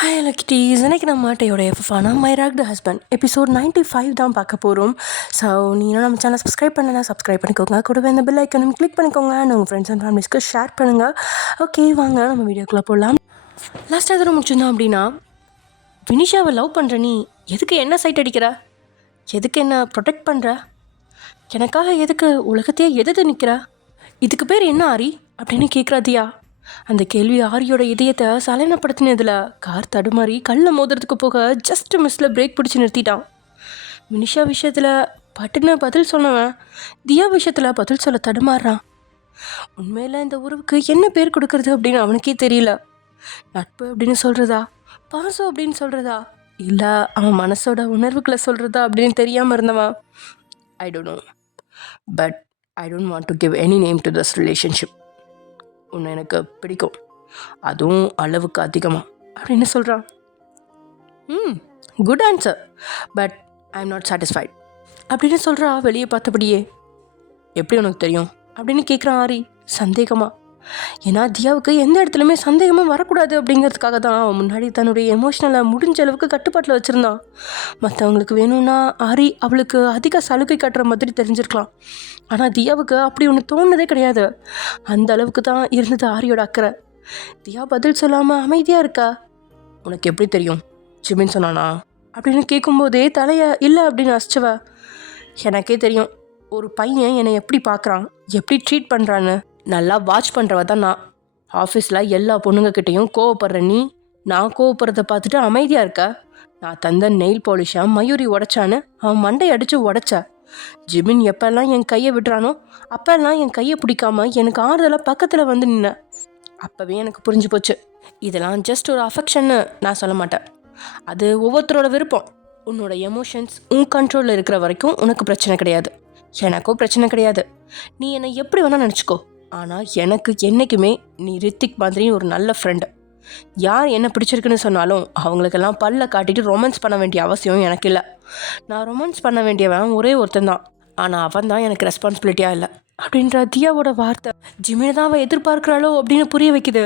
Hi லக்கிட்டீஸ், இன்னைக்கு நம்ம டேயோட எஃப்எஃபான my rocked husband episode 95 தான் பார்க்க போகிறோம். ஸோ நீங்களும் நம்ம சேனல் சப்ஸ்கிரைப் பண்ணலாம், சப்ஸ்கிரைப் பண்ணிக்கோங்க. கூடவே இந்த பெல் ஐக்கனும் கிளிக் பண்ணிக்கோங்க. உங்கள் ஃப்ரெண்ட்ஸ் அண்ட் ஃபேமிலிஸ்க்கு ஷேர் பண்ணுங்கள். ஓகே, வாங்க நம்ம வீடியோக்குள்ளே போடலாம். லாஸ்ட் எதிர முடிச்சிருந்தோம் அப்படின்னா, வினிஷாவை லவ் பண்ணுற நீ எதுக்கு என்ன சைட் அடிக்கிற, எதுக்கு என்ன ப்ரொடெக்ட் பண்ணுற, எனக்காக எதுக்கு உலகத்தையே எதிர்த்து நிற்கிற, இதுக்கு பேர் என்ன ஆரி அப்படின்னு கேட்குறா தியா. அந்த கேள்வி ஆரியோட இதயத்தை சலனப்படுத்தினதில் கார் தடுமாறி கல்லை மோதுறதுக்கு போக ஜஸ்ட் மிஸ்ஸில் பிரேக் பிடிச்சி நிறுத்திட்டான். மினிஷா விஷயத்தில் பட்டுன்னு பதில் சொன்னவன் தியா விஷயத்தில் பதில் சொல்ல தடுமாறுறான். உண்மையில் இந்த உறவுக்கு என்ன பேர் கொடுக்கறது அப்படின்னு அவனுக்கே தெரியல. நட்பு அப்படின்னு சொல்கிறதா, பாசம் அப்படின்னு சொல்கிறதா, இல்லை அவன் மனசோட உணர்வுகளை சொல்கிறதா அப்படின்னு தெரியாமல் இருந்தவன். I don't know, but I don't want to give any name to this relationship. உன்னை எனக்கு பிடிக்கும், அதுவும் அளவுக்கு அதிகமாக அப்படின்னு சொல்கிறான். Good answer, but I am not satisfied அப்படின்னு சொல்கிறா வெளியே பார்த்தபடியே. எப்படி உனக்கு தெரியும் அப்படின்னு கேட்குறான் ஆரி சந்தேகமாக. ஏன்னா தியாவுக்கு எந்த இடத்துலையுமே சந்தேகமாக வரக்கூடாது அப்படிங்கிறதுக்காக தான் அவன் முன்னாடி தன்னுடைய எமோஷ்னலை முடிஞ்ச அளவுக்கு கட்டுப்பாட்டில் வச்சுருந்தான். மற்றவங்களுக்கு வேணும்னா ஆரி அவளுக்கு அதிக சலுகை காட்டுற மாதிரி தெரிஞ்சிருக்கலாம். ஆனால் தியாவுக்கு அப்படி ஒன்று தோணுனதே கிடையாது. அந்த அளவுக்கு தான் இருந்தது ஆரியோட அக்கறை. தியா பதில் சொல்லாமல் அமைதியாக இருக்கா. உனக்கு எப்படி தெரியும், ஜிமின் சொன்னானா அப்படின்னு கேட்கும்போதே தலையை இல்லை அப்படின்னு அசிச்சவ. எனக்கே தெரியும், ஒரு பையன் என்னை எப்படி பார்க்குறான், எப்படி ட்ரீட் பண்ணுறான்னு நல்லா வாட்ச் பண்ணுறவ தான் நான். ஆஃபீஸில் எல்லா பொண்ணுங்கக்கிட்டேயும் கோவப்படுற நீ, நான் கோவப்படுறத பார்த்துட்டு அமைதியாக இருக்க. நான் தந்த நெயில் பாலிஷாக மயூரி உடைச்சான்னு அவன் மண்டை அடித்து உடைச்ச. ஜிமின் எப்பெல்லாம் என் கையை விடுறானோ அப்பெல்லாம் என் கையை பிடிக்காம எனக்கு ஆறுதலாக பக்கத்தில் வந்து நின்ன. அப்போவே எனக்கு புரிஞ்சு போச்சு, இதெல்லாம் ஜஸ்ட் ஒரு அஃபெக்ஷன்னு நான் சொல்ல மாட்டேன். அது ஒவ்வொருத்தரோட விருப்பம். உன்னோட எமோஷன்ஸ் உன் கண்ட்ரோலில் இருக்கிற வரைக்கும் உனக்கு பிரச்சனை கிடையாது, எனக்கும் பிரச்சனை கிடையாது. நீ என்னை எப்படி வேணால் நினச்சிக்கோ, ஆனால் எனக்கு என்றைக்குமே நீ ரித்திக் மாதிரி ஒரு நல்ல ஃப்ரெண்டு. யார் என்ன பிடிச்சிருக்குன்னு சொன்னாலும் அவங்களுக்கெல்லாம் பல்ல காட்டிட்டு ரொமான்ஸ் பண்ண வேண்டிய அவசியம் எனக்கு இல்லை. நான் ரொமான்ஸ் பண்ண வேண்டியவன் ஒரே ஒருத்தன் தான், ஆனால் அவன் தான் எனக்கு ரெஸ்பான்சிபிலிட்டியாக இல்லை அப்படின்ற தியாவோட வார்த்தை ஜிமினை தான் அவள் எதிர்பார்க்குறாளோ அப்படின்னு புரிய வைக்குது.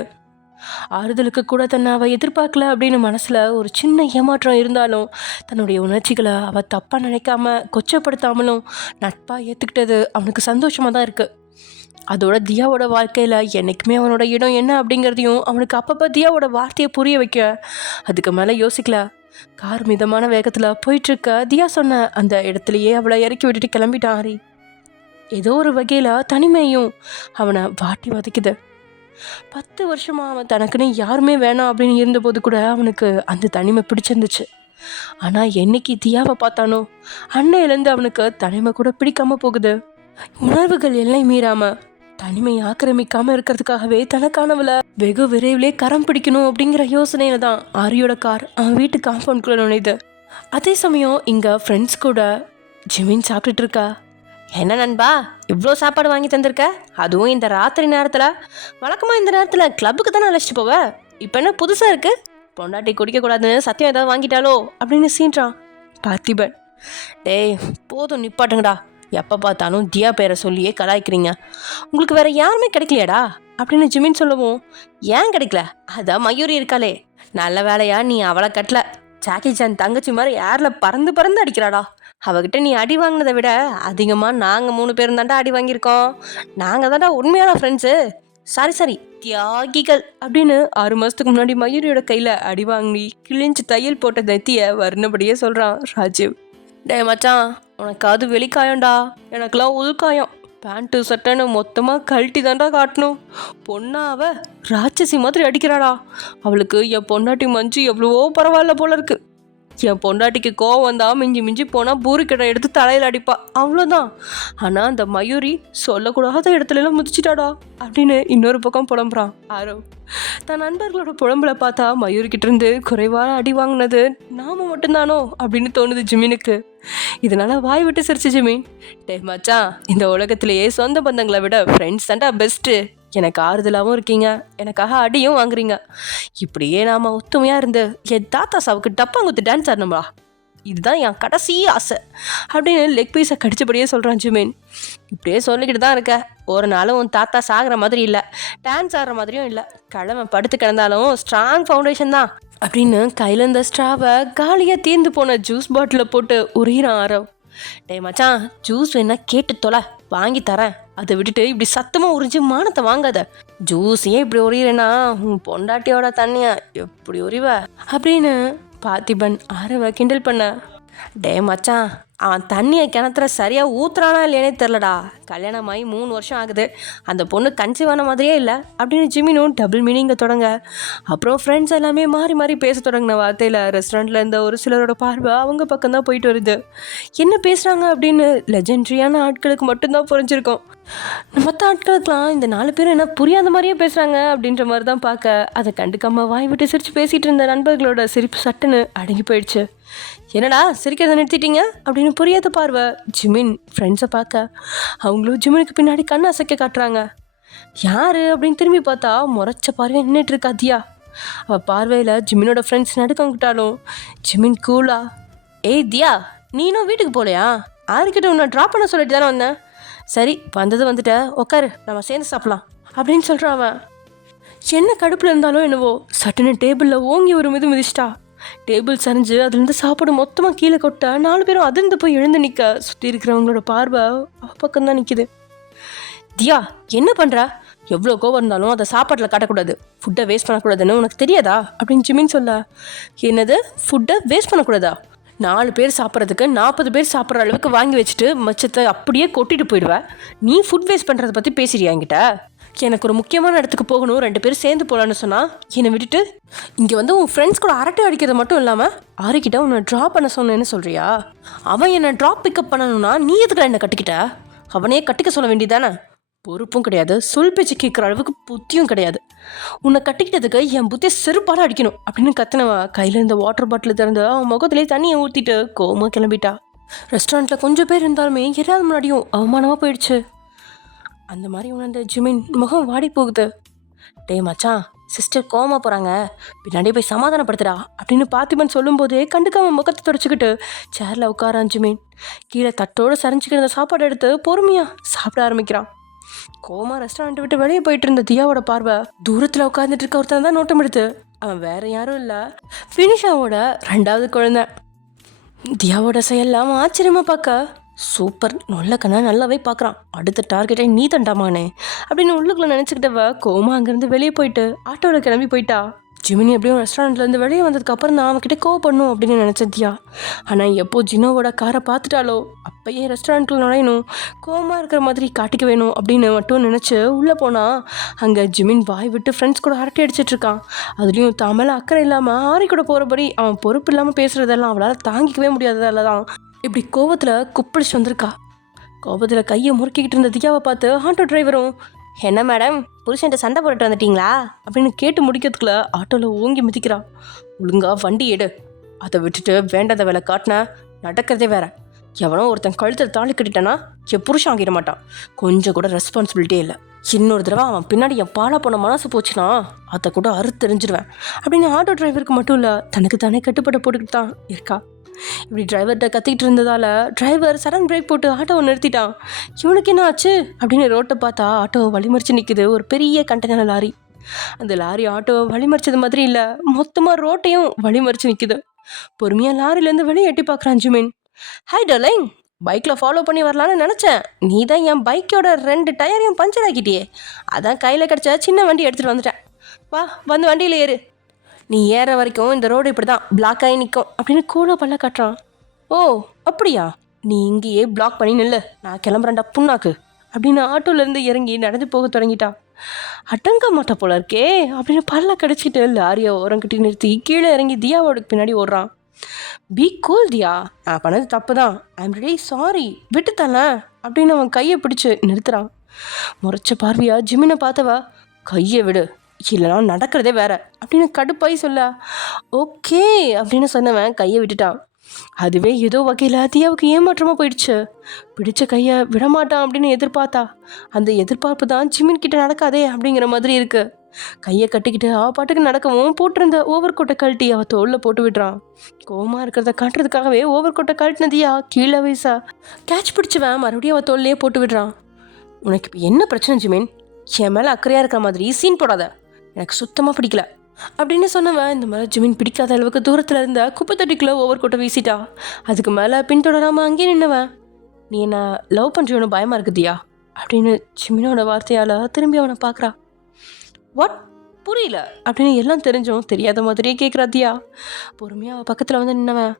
ஆறுதலுக்கு கூட தன்னை அவள் எதிர்பார்க்கல அப்படின்னு மனசில் ஒரு சின்ன ஏமாற்றம் இருந்தாலும் தன்னுடைய உணர்ச்சிகளை அவள் தப்பாக நினைக்காம கொச்சப்படுத்தாமலும் நட்பாக ஏற்றுக்கிட்டது அவனுக்கு சந்தோஷமாக தான் இருக்குது. அதோட தியாவோட வாழ்க்கையில் என்றைக்குமே அவனோட இடம் என்ன அப்படிங்கிறதையும் அவனுக்கு அப்பப்போ தியாவோட வார்த்தையை புரிய வைக்க அதுக்கு மேலே யோசிக்கல. கார் மிதமான வேகத்தில் போயிட்டுருக்க தியா சொன்ன அந்த இடத்துலையே அவளை இறக்கி விட்டுட்டு கிளம்பிட்டான் ஆரி. ஏதோ ஒரு வகையில் தனிமையும் அவனை வாட்டி வதைக்குது. 10 வருஷமாக அவன் தனக்குன்னு யாருமே வேணாம் அப்படின்னு இருந்தபோது கூட அவனுக்கு அந்த தனிமை பிடிச்சிருந்துச்சு. ஆனால் என்னைக்கு தியாவை பார்த்தானோ அன்னையிலேருந்து அவனுக்கு தனிமை கூட பிடிக்காம போகுது. உணர்வுகள் எல்லை மீறாம தனிமை ஆக்கிரமிக்காம இருக்கிறதுக்காகவே தனக்கானவளை வெகு விரைவிலே கரம் பிடிக்கணும் அப்படிங்கிற யோசனையில தான் ஆரியோட கார் அவன் வீட்டு காம்பவுண்ட்குள்ள நுழையுது. அதே சமயம் இங்க ஃப்ரெண்ட்ஸ் கூட ஜிமின் சாப்பிட்டுட்டு இருக்கா. என்ன நண்பா, இவ்வளோ சாப்பாடு வாங்கி தந்திருக்க, அதுவும் இந்த ராத்திரி நேரத்தில்? வழக்கமாக இந்த நேரத்தில் கிளப்புக்கு தானே அழைச்சிட்டு போவ, இப்போ என்ன புதுசாக இருக்கு? பொண்டாட்டி குடிக்கக்கூடாதுன்னு சத்தியம் ஏதாவது வாங்கிட்டாலோ அப்படின்னு சீன்றான் பார்த்திபன். டேய் போதும் நிப்பாட்டுங்கடா, எப்போ பார்த்தாலும் தியா பேரை சொல்லியே கலாய்க்கிறீங்க, உங்களுக்கு வேற யாருமே கிடைக்கலையாடா அப்படின்னு ஜிமின் சொல்லவும், ஏன் கிடைக்கல, அதான் மயூரி இருக்காளே, நல்ல வேலையா நீ அவளை கட்டல, ஜாக்கி சான் தங்கச்சி மாதிரி ஏரில் பறந்து பறந்து அடிக்கிறாடா. அவகிட்ட நீ அடி வாங்கினதை விட அதிகமாக நாங்கள் 3 பேரும் தாண்டா அடி வாங்கியிருக்கோம். நாங்கள் தாண்டா உண்மையான ஃப்ரெண்ட்ஸு, சாரி தியாகிகள் அப்படின்னு 6 மாதத்துக்கு முன்னாடி மயூரியோட கையில் அடி வாங்கி கிழிஞ்சு தையல் போட்ட நெத்தியை வர்ணபடியே சொல்கிறான் ராஜீவ். டே மச்சான், உனக்கு அது வெளிக்காயம்டா, எனக்கெல்லாம் உள்காயம். பேண்ட்டு சட்டைன்னு மொத்தமாக கழட்டி தாண்டா காட்டணும். பொண்ணா அவ ராட்சசி மாதிரி அடிக்கிறாடா. அவளுக்கு என் பொண்டாட்டி மஞ்சு எவ்வளவோ பரவாயில்ல போல இருக்கு. என் பொண்டாட்டிக்கு கோவம் வந்தா மிஞ்சி மிஞ்சி போனால் பூரிக்கடை எடுத்து தலையில் அடிப்பா, அவ்வளோதான். ஆனால் அந்த மயூரி சொல்லக்கூடாத இடத்துலலாம் முதிச்சிட்டாடா அப்படின்னு இன்னொரு பக்கம் புலம்புறான் ஆரவ். தன் நண்பர்களோட புலம்புல பார்த்தா மயூரிக்கிட்ட இருந்து குறைவாக அடி வாங்கினது நாம மட்டும்தானோ அப்படின்னு தோணுது ஜிமினுக்கு. இதனால வாய் விட்டு சிரிச்சு ஜிமின், டே மச்சான், இந்த உலகத்திலேயே சொந்த பந்தங்களை விட ஃப்ரெண்ட்ஸ் தாண்டா பெஸ்ட்டு. எனக்கு ஆறுதலாகவும் இருக்கீங்க, எனக்காக அடியும் வாங்குறீங்க. இப்படியே நாம் ஒத்துமையாக இருந்து என் தாத்தா சாவுக்கு டப்பாங்குத்து டான்ஸ் ஆடணும்பா, இதுதான் என் கடைசி ஆசை அப்படின்னு லெக் பீஸை கடிச்சபடியே சொல்கிறான் ஜிமின். இப்படியே சொல்லிக்கிட்டு தான் இருக்க, ஒரு நாளும் உன் தாத்தா சாகிற மாதிரி இல்லை, டான்ஸ் ஆடுற மாதிரியும் இல்லை, கிழமை படுத்து கிடந்தாலும் ஸ்ட்ராங் ஃபவுண்டேஷன் தான். அப்படின்னு கையில் இருந்த ஸ்ட்ராவை காலியாக தீர்ந்து போன ஜூஸ் பாட்டிலில் போட்டு உரியிறான் ஆரவ். டே மச்சான், ஜூஸ் வேணா கேட்டு தொலை, வாங்கி தரேன். அதை விட்டுட்டு இப்படி சத்தமாக உறிஞ்சு மானத்தை வாங்காத. ஜூஸ் ஏன் இப்படி உரியிறேன்னா உன் பொண்டாட்டியோட தண்ணியா எப்படி உரிவ அப்படின்னு பார்த்திபன் ஆரவை கிண்டல் பண்ண. டே மச்சான், அவன் தண்ணியை கிணத்துல சரியாக ஊத்துறானா இல்லையானே தெரிலடா. கல்யாணமாகி 3 வருஷம் ஆகுது, அந்த பொண்ணு கன்சீவான மாதிரியே இல்லை அப்படின்னு ஜிமினும் டபுள் மீனிங்கை தொடங்க. அப்புறம் ஃப்ரெண்ட்ஸ் எல்லாமே மாறி மாறி பேச தொடங்கின வார்த்தையில் ரெஸ்டாரண்ட்டில் இருந்த ஒரு சிலரோட பார்வை அவங்க பக்கம்தான் போயிட்டு வருது. என்ன பேசுகிறாங்க அப்படின்னு லெஜெண்ட்ரியான ஆட்களுக்கு மட்டும்தான் புரிஞ்சிருக்கும். மற்ற ஆட்களுக்கெலாம் இந்த 4 பேரும் என்ன புரியாத மாதிரியே பேசுகிறாங்க அப்படின்ற மாதிரி தான் பார்க்க. அதை கண்டுக்காம வாய் விட்டு சிரித்து பேசிகிட்டு இருந்த நண்பர்களோட சிரிப்பு சட்டுன்னு அடங்கி போயிடுச்சு. என்னடா சிரிக்கிறத நிறுத்திட்டீங்க அப்படின்னு புரியாத பார்வை ஜிமின் ஃப்ரெண்ட்ஸை பார்க்க. அவங்களும் ஜிமினுக்கு பின்னாடி கண் அசைக்க காட்டுறாங்க. யாரு அப்படின்னு திரும்பி பார்த்தா முறைச்ச பார்வையை நின்றுட்டு இருக்கா தியா. அவள் பார்வையில் ஜிமினோட ஃப்ரெண்ட்ஸ் நடுக்கங்கிட்டாலும் ஜிமின் கூலா, ஏய் தியா, நீனும் வீட்டுக்கு போகலையா? ஆறுக்கிட்ட உன்னை ட்ராப் பண்ண சொல்லிட்டு தானே வந்தேன். சரி, வந்தது வந்துட்ட, உட்காரு, நம்ம சேர்ந்து சாப்பிடலாம் அப்படின்னு சொல்கிறான் அவன். என்ன கடுப்பில் இருந்தாலும் என்னவோ சட்டுன்னு டேபிளில் ஓங்கி ஒரு மிதிச்சிட்டா. டேபிள் சரிஞ்சு அதுலேருந்து சாப்பாடு மொத்தமாக கீழே கொட்ட 4 பேரும் அதிர்ந்து போய் எழுந்து நிற்க. சுற்றி இருக்கிறவங்களோட பார்வை பக்கம்தான் நிற்கிது. தியா, என்ன பண்ணுற? எவ்வளோ கோவம் இருந்தாலும் அதை சாப்பாட்டில் காட்டக்கூடாது, ஃபுட்டை வேஸ்ட் பண்ணக்கூடாதுன்னு உனக்கு தெரியாதா அப்படின்னு ஜிமின் சொல்ல. என்னது, ஃபுட்டை வேஸ்ட் பண்ணக்கூடாதா? 4 பேர் சாப்பிட்றதுக்கு 40 பேர் சாப்பிட்ற அளவுக்கு வாங்கி வச்சுட்டு மச்சத்தை அப்படியே கொட்டிட்டு போயிடுவேன். நீ ஃபுட் வேஸ்ட் பண்ணுறதை பற்றி பேசுறியா என்கிட்ட? எனக்கு ஒரு முக்கியமான இடத்துக்கு போகணும், 2 பேரும் சேர்ந்து போகலான்னு சொன்னால் என்னை விட்டுட்டு இங்கே வந்து உன் ஃப்ரெண்ட்ஸ் கூட அரட்டை அடிக்கிறது மட்டும் இல்லாமல் ஆறுக்கிட்ட உன்னை ட்ராப் பண்ண சொன்னேன்னு சொல்கிறியா? அவன் என்னை ட்ராப் பிக்கப் பண்ணணும்னா நீ எதுக்கு என்னை கட்டிக்கிட்ட? அவனையே கட்டிக்க சொல்ல வேண்டியதானே? பொறுப்பும் கிடையாது, சொல் பேச்சு கேட்குற அளவுக்கு புத்தியும் கிடையாது. உன்னை கட்டிக்கிட்டதுக்கு என் புத்தியை செருப்பால அடிக்கணும் அப்படின்னு கத்தினவா கையில் இருந்த வாட்டர் பாட்டில் திறந்து அவன் முகத்திலே தண்ணியை ஊற்றிட்டு கோமா கிளம்பிட்டா. ரெஸ்டாரண்ட்டில் கொஞ்சம் பேர் இருந்தாலுமே எல்லாரும் முன்னாடியும் அவமானமாக போயிடுச்சு. அந்த மாதிரி உணர்ந்த ஜிமின் முகம் வாடி போகுது. டே மச்சான், சிஸ்டர் கோமா போகிறாங்க, பின்னாடி போய் சமாதானப்படுத்துடா அப்படின்னு பார்த்திபன் சொல்லும்போதே கண்டுக்காம முகத்தை தொடச்சிக்கிட்டு சேரில் உட்காரான் ஜிமின். கீழே தட்டோடு சரிஞ்சுக்கிற சாப்பாடு எடுத்து பொறுமையாக சாப்பிட ஆரம்பிக்கிறான். கோமா ரெஸ்டாரண்ட்டை விட்டு வெளியே போயிட்டு இருந்த தியாவோட பார்வை தூரத்தில் உட்காந்துட்டு இருக்க ஒருத்தன் தான் நோட்டம் எடுத்து. அவன் வேற யாரும் இல்லை, ஃபினிஷாவோட 2வது குழந்தை. தியாவோட செயல்லாம் ஆச்சரியமாக பார்க்க, சூப்பர், நல்ல கண்ணா நல்லாவே பார்க்குறான், அடுத்த டார்கெட்டை நீ தண்டாமானே அப்படின்னு உள்ளுக்குள்ள நினச்சிக்கிட்டவ கோமா அங்கேருந்து வெளியே போயிட்டு ஆட்டோவில் கிளம்பி போயிட்டா. ஜிமினி எப்படியும் ரெஸ்டாரண்ட்லேருந்து வெளியே வந்ததுக்கு அப்புறம் தான் அவன்கிட்ட கோவப்படணும் அப்படின்னு நினச்சேன் தியா. ஆனால் எப்போ ஜினோவோட காரை பார்த்துட்டாலோ அப்பயே ரெஸ்டாரண்ட்டில் நுழையணும், கோவமாக இருக்கிற மாதிரி காட்டிக்க வேணும் அப்படின்னு மட்டும் நினச்சி உள்ளே போனால் அங்கே ஜிமின் வாய் விட்டு ஃப்ரெண்ட்ஸ் கூட அரட்டை அடிச்சிட்ருக்கான். அதுலேயும் தமிழ் அக்கறை இல்லாமல் ஆரி கூட போகிறபடி அவன் பொறுப்பு இல்லாமல் பேசுகிறதெல்லாம் அவளால் தாங்கிக்கவே முடியாததால தான் இப்படி கோவத்தில் குப்பிடிச்சு வந்திருக்கா. கோவத்தில் கையை முறுக்கிக்கிட்டு இருந்த தியாவை பார்த்து ஆட்டோ டிரைவரும், என்ன மேடம், புருஷன்ட்ட சண்டை போட்டுட்டு வந்துட்டீங்களா அப்படின்னு கேட்டு முடிக்கிறதுக்குள்ள ஆட்டோவில் ஓங்கி மிதிக்கிறான். ஒழுங்கா வண்டி எடு, அதை விட்டுட்டு வேண்டாத வேலை காட்டினா நடக்கிறதே வேற. எவனோ ஒருத்தன் கழுத்தில் தாலி கட்டிட்டானா என் புருஷன் ஆகிட மாட்டான், கொஞ்சம் கூட ரெஸ்பான்சிபிலிட்டியே இல்லை. இன்னொரு தடவை அவன் பின்னாடி என் பாலா போன மனசு போச்சுன்னா அதை கூட அறுத்தெறிஞ்சிடுவேன் அப்படின்னு ஆட்டோ டிரைவருக்கு மட்டும் இல்லை தனக்கு தானே கட்டுப்பட போட்டுக்கிட்டு தான் இருக்கா. இப்படி டிரைவர்கிட்ட கத்திக்கிட்டு இருந்ததால் டிரைவர் சடன் பிரேக் போட்டு ஆட்டோவை நிறுத்திட்டான். இவனுக்கு என்ன ஆச்சு அப்படின்னு ரோட்டை பார்த்தா ஆட்டோவை வழிமறிச்சு நிற்குது ஒரு பெரிய கண்டெய்னர் லாரி. அந்த லாரி ஆட்டோவை வழிமறிச்சது மாதிரி இல்லை, மொத்தமாக ரோட்டையும் வழிமறிச்சு நிற்குது. பொறுமையாக லாரிலேருந்து வெளியே எட்டி பார்க்குறான் ஜிமின். ஹாய் டார்லிங், பைக்கில் ஃபாலோ பண்ணி வரலான்னு நினச்சேன், நீ தான் என் பைக்கோட 2 டயரையும் பஞ்சர் ஆக்கிட்டியே, அதான் கையில் கிடச்ச சின்ன வண்டி எடுத்துகிட்டு வந்துட்டேன். வா, வந்து வண்டியில் ஏறு, நீ ஏற வரைக்கும் இந்த ரோடு இப்படி தான் பிளாக் ஆகி நிற்கும் அப்படின்னு கூட பல்ல காட்டுறான். ஓ அப்படியா, நீ இங்கேயே பிளாக் பண்ணி நில்லு, நான் கிளம்புறேன்டா புண்ணாக்கு அப்படின்னு ஆட்டோலேருந்து இறங்கி நடந்து போக தொடங்கிட்டான். அடங்க மாட்டா போல இருக்கே அப்படின்னு பல்ல கடிச்சிட்டு லாரியை ஓரங்கட்டி நிறுத்தி கீழே இறங்கி தியாவோட பின்னாடி ஓடுறான். பி கூல் தியா, நான் பண்ணது தப்பு தான், ஐம் ரெடி சாரி, விட்டுத்தானே அப்படின்னு அவன் கையை பிடிச்சி நிறுத்துறான். முறைச்ச பார்வையா ஜிமினை பார்த்தவா, கையை விடு இல்லைனா நடக்கிறதே வேற அப்படின்னு கடுப்பாய் சொல்ல. ஓகே அப்படின்னு சொன்னவன் கையை விட்டுட்டான். அதுவே ஏதோ வகையில் தியாவுக்கு ஏமாற்றமாக போயிடுச்சு. பிடிச்ச கையை விடமாட்டான் அப்படின்னு எதிர்பார்த்தா அந்த எதிர்பார்ப்பு தான் ஜிமின் கிட்ட நடக்காதே அப்படிங்கிற மாதிரி இருக்கு. கையை கட்டிக்கிட்டு பாட்டுக்கு நடக்கவும் போட்டிருந்த ஓவர் கோட்டை கழட்டி அவள் தோளில் போட்டு விடுறான். கோமா இருக்கிறத காட்டுறதுக்காகவே ஓவர் கோட்டை கழட்டினதியா கீழே வயசா கேட்ச் பிடிச்சவன் மறுபடியும் அவள் தோல்லையே போட்டு விடுறான். உனக்கு இப்போ என்ன பிரச்சனை ஜிமின்? என் மேலே அக்கறையாக இருக்கிற மாதிரி சீன் போடாத, எனக்கு சுத்தமாக பிடிக்கல அப்படின்னு சொன்னவன் இந்த மாதிரி ஜிமின் பிடிக்காத அளவுக்கு தூரத்தில் இருந்த குப்பை தொட்டிக்குள்ளே ஓவர் கோட்டை வீசிட்டா. அதுக்கு மேலே பின்தொடராமல் அங்கேயே நின்னவன், நீ என்ன லவ் பண்ணுறியோன்னு பயமாக இருக்குதியா அப்படின்னு ஜிமினோட வார்த்தையால் திரும்பி அவனை பார்க்குறா. வாட், புரியல அப்படின்னு எல்லாம் தெரிஞ்சும் தெரியாத மாதிரியே கேட்குறா தியா. பொறுமையாக அவள் பக்கத்தில் வந்து நின்னவன்,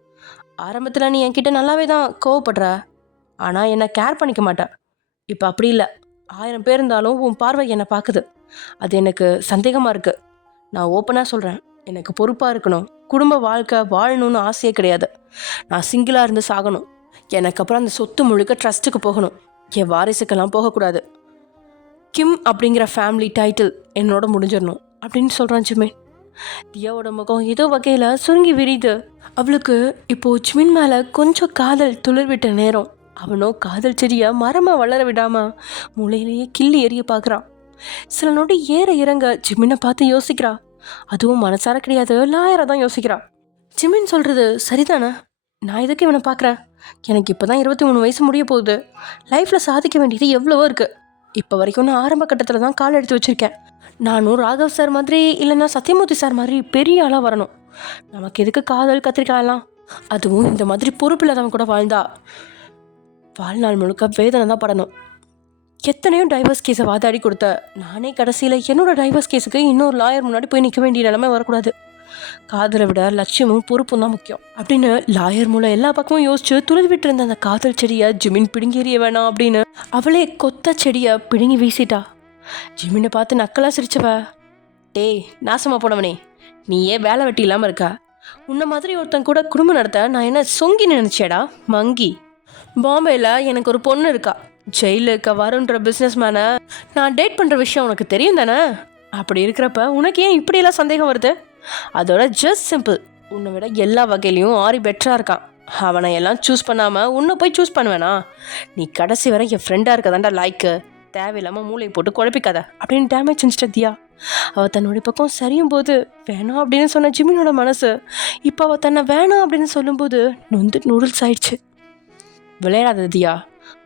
ஆரம்பத்தில் நீ என்கிட்ட நல்லாவே தான் கோவப்படுற, ஆனால் என்னை கேர் பண்ணிக்க மாட்டேன். இப்போ அப்படி இல்லை, 1000 பேர் இருந்தாலும் உன் பார்வை என்னை பார்க்குது. அது எனக்கு சந்தேகமாக இருக்குது. நான் ஓப்பனாக சொல்கிறேன், எனக்கு பொறுப்பாக இருக்கணும், குடும்ப வாழ்க்கை வாழணும்னு ஆசையே கிடையாது. நான் சிங்கிளாக இருந்து சாகணும். எனக்கு அப்புறம் அந்த சொத்து முழுக்க ட்ரஸ்ட்டுக்கு போகணும், என் வாரிசுக்கெல்லாம் போகக்கூடாது. கிம் அப்படிங்கிற ஃபேமிலி டைட்டில் என்னோட முடிஞ்சிடணும் அப்படின்னு சொல்கிறான் ஜிமின். தியாவோட முகம் ஏதோ வகையில் சுருங்கி விரியுது. அவளுக்கு இப்போது ஜிமின் மேலே கொஞ்சம் காதல் துளிர்விட்ட நேரம். அவனோ காதல் செடியை மரமாக வளர விடாமல் மூளையிலேயே கிள்ளி எறிய பார்க்குறான். சில நொடி ஏற இறங்க ஜிமினை பார்த்து யோசிக்கிறா. அதுவும் மனசார கிடையாது, லாயராக தான் யோசிக்கிறா. ஜிமின் சொல்கிறது சரிதானே, நான் இதுக்கு இவனை பார்க்குறேன். எனக்கு இப்போ தான் 23 வயசு முடிய போகுது. லைஃப்பில் சாதிக்க வேண்டியது எவ்வளவோ இருக்குது. இப்போ வரைக்கும் நான் ஆரம்ப கட்டத்தில் தான் கால் எடுத்து வச்சுருக்கேன். நானும் ராகவ் சார் மாதிரி இல்லைன்னா சத்யமூர்த்தி சார் மாதிரி பெரிய ஆளாக வரணும். நமக்கு எதுக்கு காதல் கத்திரிக்காயெல்லாம், அதுவும் இந்த மாதிரி பொறுப்பு இல்லாதவன் கூட வாழ்ந்தா வாழ்நாள் முழுக்க வேதனை தான் படணும். எத்தனையோ டைவர்ஸ் கேஸை வாதாடி கொடுத்த நானே கடைசியில் என்னோட டைவர்ஸ் கேஸுக்கு இன்னொரு லாயர் முன்னாடி போய் நிற்க வேண்டிய நிலைமை வரக்கூடாது. காதலை விட லட்சியமும் பொறுப்பும் தான் முக்கியம் அப்படின்னு லாயர் மூலம் எல்லா பக்கமும் யோசிச்சு துளிர் விட்டு இருந்த அந்த காதல் செடியை ஜிமின் பிடுங்கி எறிய வேணாம் அப்படின்னு அவளே கொத்த செடியை பிடுங்கி வீசிட்டா. ஜிமினை பார்த்து நக்கலாக சிரிச்சவ, டேய் நாசமாக போனவனே, நீ ஏன் வேலை வெட்டி இல்லாமல் இருக்கா? உன்ன மாதிரி ஒருத்தன் கூட குடும்பம் நடத்த நான் என்ன சொங்கி நினைச்சேடா மங்கி. பாம்பேயில் எனக்கு ஒரு பொண்ணு இருக்கா, ஜெயிலில் இருக்க வருன்ற பிஸ்னஸ் மேனை நான் டேட் பண்ணுற விஷயம் உனக்கு தெரியும் தானே? அப்படி இருக்கிறப்ப உனக்கு ஏன் இப்படியெல்லாம் சந்தேகம் வருது? அதோட ஜஸ்ட் சிம்பிள், உன்னை விட எல்லா வகையிலையும் ஆரி பெட்டராக இருக்கான். அவனை எல்லாம் சூஸ் பண்ணாமல் உன்னை போய் சூஸ் பண்ணுவேனா? நீ கடைசி வரை என் ஃப்ரெண்டாக இருக்கதாண்டா லாய்க்கு, தேவையில்லாமல் மூளை போட்டு குழப்பிக்காத அப்படின்னு டேமேஜ் செஞ்சிட்ட தியா. அவள் தன்னோட பக்கம் சரியும் போது வேணாம் அப்படின்னு சொன்ன ஜிமினோட மனசு இப்போ அவள் தன்னை வேணாம் அப்படின்னு சொல்லும்போது நொந்து நூடுல்ஸ் ஆயிடுச்சு. விளையாடாத தியா,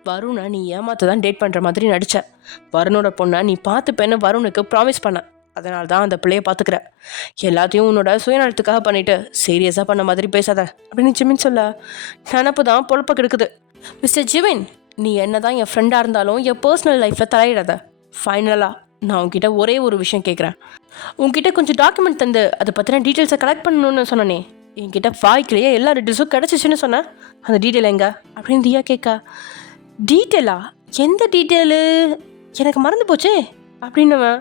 வருணை நீ ஏமாத்த தான் டேட் பண்ணுற மாதிரி நடித்த. வருணோட பொண்ணை நீ பார்த்துப்பேன்னு வருணுக்கு ப்ராமிஸ் பண்ண. அதனால தான் அந்த பிள்ளையை பார்த்துக்கிற. எல்லாத்தையும் உன்னோட சுயநலத்துக்காக பண்ணிவிட்டு சீரியஸாக பண்ண மாதிரி பேசாத அப்படின்னு ஜிமின் சொல்ல நினப்பு தான் பொழப்ப கெடுக்குது. மிஸ்டர் ஜிமின், நீ என்ன தான் என் ஃப்ரெண்டாக இருந்தாலும் என் பர்சனல் லைஃப்பில் தலையிடாத. ஃபைனலாக நான் உங்ககிட்ட ஒரே ஒரு விஷயம் கேட்குறேன். உங்ககிட்ட கொஞ்சம் டாக்குமெண்ட் தந்து அதை பற்றின டீட்டெயில்ஸை கலெக்ட் பண்ணணும்னு சொன்னனே, என்கிட்ட வாய்க்கிலேயே எல்லா டீட்டெயில்ஸும் கிடச்சிச்சின்னு சொன்னேன். அந்த டீட்டெயில் எங்க அப்படின்னு தியா கேட்க, டீட்டெயிலா? எந்த டீட்டெயிலு? எனக்கு மறந்து போச்சே அப்படின்னவன்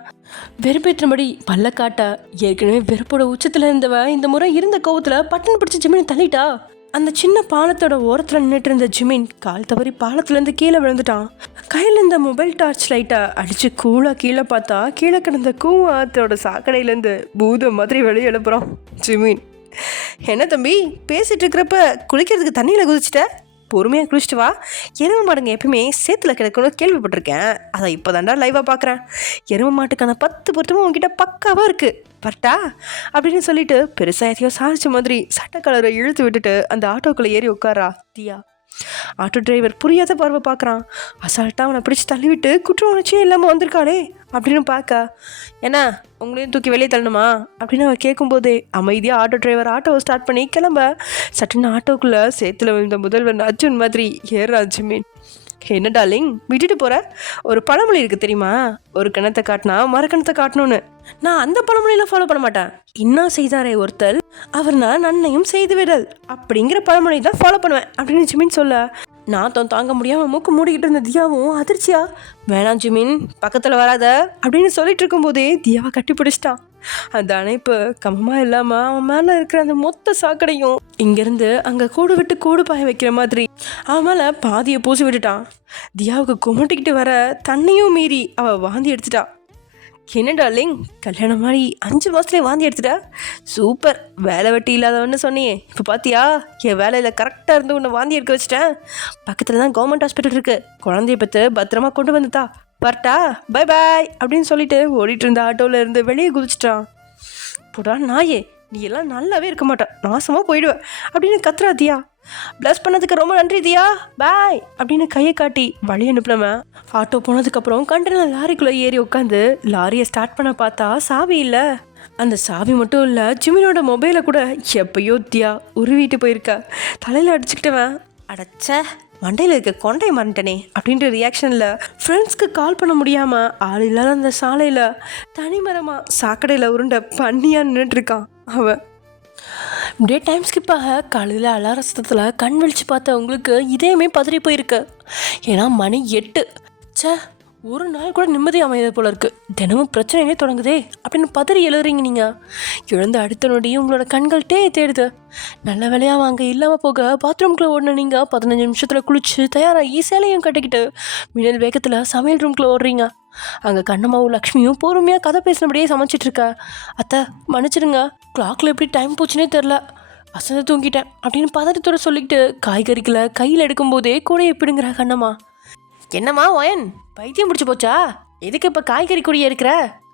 வெறுப்பேற்றபடி பல்ல காட்ட. ஏற்கனவே வெறுப்போட உச்சத்தில் இருந்தவன் இந்த முறை இருந்த கோவத்தில் பட்டன் பிடிச்சி ஜிமினை தள்ளிட்டா. அந்த சின்ன பாலத்தோட ஓரத்தில் நின்றுட்டு இருந்த ஜிமின் கால் தவறி பாலத்துலேருந்து கீழே விழுந்துட்டான். கையில் இருந்த மொபைல் டார்ச் லைட்டை அடித்து கூலாக கீழே பார்த்தா கீழே கிடந்த கூவாத்தோட சாக்கடையிலேருந்து பூதம் மாதிரி வெளியே எழுப்புறான் ஜிமின். என்ன தம்பி பேசிகிட்டு இருக்கிறப்ப குளிக்கிறதுக்கு தண்ணியில் குதிச்சிட்ட? பொறுமையாக குளிச்சுட்டு வா. எருமை மாடுங்க எப்பயுமே சேத்துல கிடக்கணும்னு கேள்விப்பட்டிருக்கேன். அதை இப்போ தாண்டா லைவாக பார்க்குறேன். எருமை மாட்டுக்கான 10 பொருத்தமும் உங்ககிட்ட பக்காவாக இருக்குது, பர்ட்டா அப்படின்னு சொல்லிட்டு பெருசாக எதையோ சாதிச்ச மாதிரி சட்டை கலரை இழுத்து விட்டுட்டு அந்த ஆட்டோக்குள்ளே ஏறி உட்காரா தியா. ஆட்டோ டிரைவர் புரியாத பார்வை பார்க்குறான். அசால்ட்டாக அவனை பிடிச்சி தள்ளிவிட்டு குற்ற உணர்ச்சியே இல்லாமல் வந்திருக்காளே அப்படின்னு பார்க்க, என்ன உங்களையும் தூக்கி வெளியே தள்ளணுமா அப்படின்னு அவன் கேட்கும்போதே அமைதியாக ஆட்டோ டிரைவர் ஆட்டோவை ஸ்டார்ட் பண்ணி கிளம்ப சட்டுன்னு ஆட்டோக்குள்ளே சேத்துல விழுந்த முதல்வன் அர்ஜுன் மாதிரி ஏறான் ஜிமின். என்ன டார்லிங் விட்டுட்டு போகிற? ஒரு பழமொழி இருக்குது தெரியுமா, ஒரு கிணத்தை காட்டினா மரக்கணத்தை காட்டணும்னு. நான் அந்த பழமொழியெல்லாம் ஃபாலோ பண்ண மாட்டேன். இன்னும் செய்தாரே ஒருத்தல் அவர்னால் நன்மையும் செய்து விடல் அப்படிங்கிற பழமொழி தான் ஃபாலோ பண்ணுவேன் அப்படின்னு ஜிமின் சொல்ல, நான் தாங்க முடியாமல் மூக்கு மூடிக்கிட்டு இருந்த தியாவும் அதிர்ச்சியா, வேணாம் ஜிமின் பக்கத்தில் வராத அப்படின்னு சொல்லிட்டு இருக்கும்போதே தியாவை கட்டி பிடிச்சிட்டான். அந்த அணைப்பு கமமாக இல்லாமல் அவன் மேலே இருக்கிற அந்த மொத்த சாக்கடையும் இங்கேருந்து அங்கே கூடு விட்டு கூடு பாய வைக்கிற மாதிரி அவன் மேலே பாதியை பூசி விட்டுட்டான். தியாவுக்கு குமட்டிக்கிட்டு வர தண்ணியும் மீறி அவள் வாந்தி எடுத்துட்டா. என்ன டார்லிங் கல்யாணம் மாதிரி 5 மாதத்துலேயே வாந்தி எடுத்துட்டா? சூப்பர், வேலை வெட்டி இல்லாதவன்னு சொன்னியே, இப்போ பார்த்தியா என் வேலையில் கரெக்டாக இருந்து உன்னை வாந்தி எடுக்க வச்சுட்டேன். பக்கத்தில் தான் கவர்மெண்ட் ஹாஸ்பிட்டல் இருக்குது, குழந்தைய பற்றி பத்திரமா கொண்டு வந்துட்டா, பர்ட்டா பை பாய் அப்படின்னு சொல்லிட்டு ஓடிட்டு இருந்த ஆட்டோவில் இருந்து வெளியே குதிச்சிட்டான். போடா நாயே, நீ எல்லாம் நல்லாவே இருக்க மாட்டான், நாசமாக போயிடுவேன் அப்படின்னு கத்துறா தியா. ப்ளஸ் பண்ணதுக்கு ரொம்ப நன்றி தியா, பாய் அப்படின்னு கையை காட்டி வழி அனுப்பினவன் ஆட்டோ போனதுக்கப்புறம் கண்டெய்னர் லாரிக்குள்ளே ஏறி உட்காந்து லாரியை ஸ்டார்ட் பண்ண பார்த்தா சாவி இல்லை. அந்த சாவி மட்டும் இல்லை, ஜிமினோட மொபைலை கூட எப்பயோ தியா உருவிட்டு போயிருக்கா. தலையில் அடிச்சுக்கிட்டவன் அடைச்ச மண்டையில் இருக்க கொண்டையை மறந்துட்டனே அப்படின்ற ரியாக்ஷனில் ஃப்ரெண்ட்ஸ்க்கு கால் பண்ண முடியாமல் ஆள் இல்லாத அந்த சாலையில் தனிமரமாக சாக்கடையில் உருண்ட பண்ணியாக நின்றுட்டுருக்கான் அவன். இப்படியே டைம் ஸ்கிப்பாக காலையில் அலார சத்தத்தில் கண் விழிச்சு பார்த்த உங்களுக்கு இதயமே பதறி போயிருக்கு. ஏன்னா மணி 8. சே, ஒரு நாள் கூட நிம்மதி அமையது போல இருக்கு, தினமும் பிரச்சனையே தொடங்குதே அப்படின்னு பதறி எழுதுறீங்க. நீங்கள் எழுந்து அடுத்த நொடியும் உங்களோட கண்கள் தேடுது. நல்ல வேலையாக வாங்க இல்லாமல் போக பாத்ரூம்குள்ளே ஓடின நீங்கள் 15 நிமிஷத்தில் குளிச்சு தயாராகி சேலையும் கட்டிக்கிட்டு மின்னல் வேகத்தில் சமையல் ரூம்குள்ளே ஓடுறீங்க. அங்கே கண்ணம்மாவும் லக்ஷ்மியும் பொறுமையாக கதை பேசினபடியே சமைச்சிட்ருக்கா. அத்தை மன்னிச்சிடுங்க, கிளாக்கில் எப்படி டைம் போச்சுன்னே தெரில, அசந்து தூங்கிட்டேன் அப்படின்னு பதட்டத்தோட சொல்லிக்கிட்டு காய்கறிகளை கையில் எடுக்கும்போதே கூட எப்படிங்கிற கண்ணம்மா. என்னம்மா ஒயன், பைத்தியம் பிடிச்சி போச்சா? எதுக்கு இப்போ காய்கறி கொடியே இருக்கிற?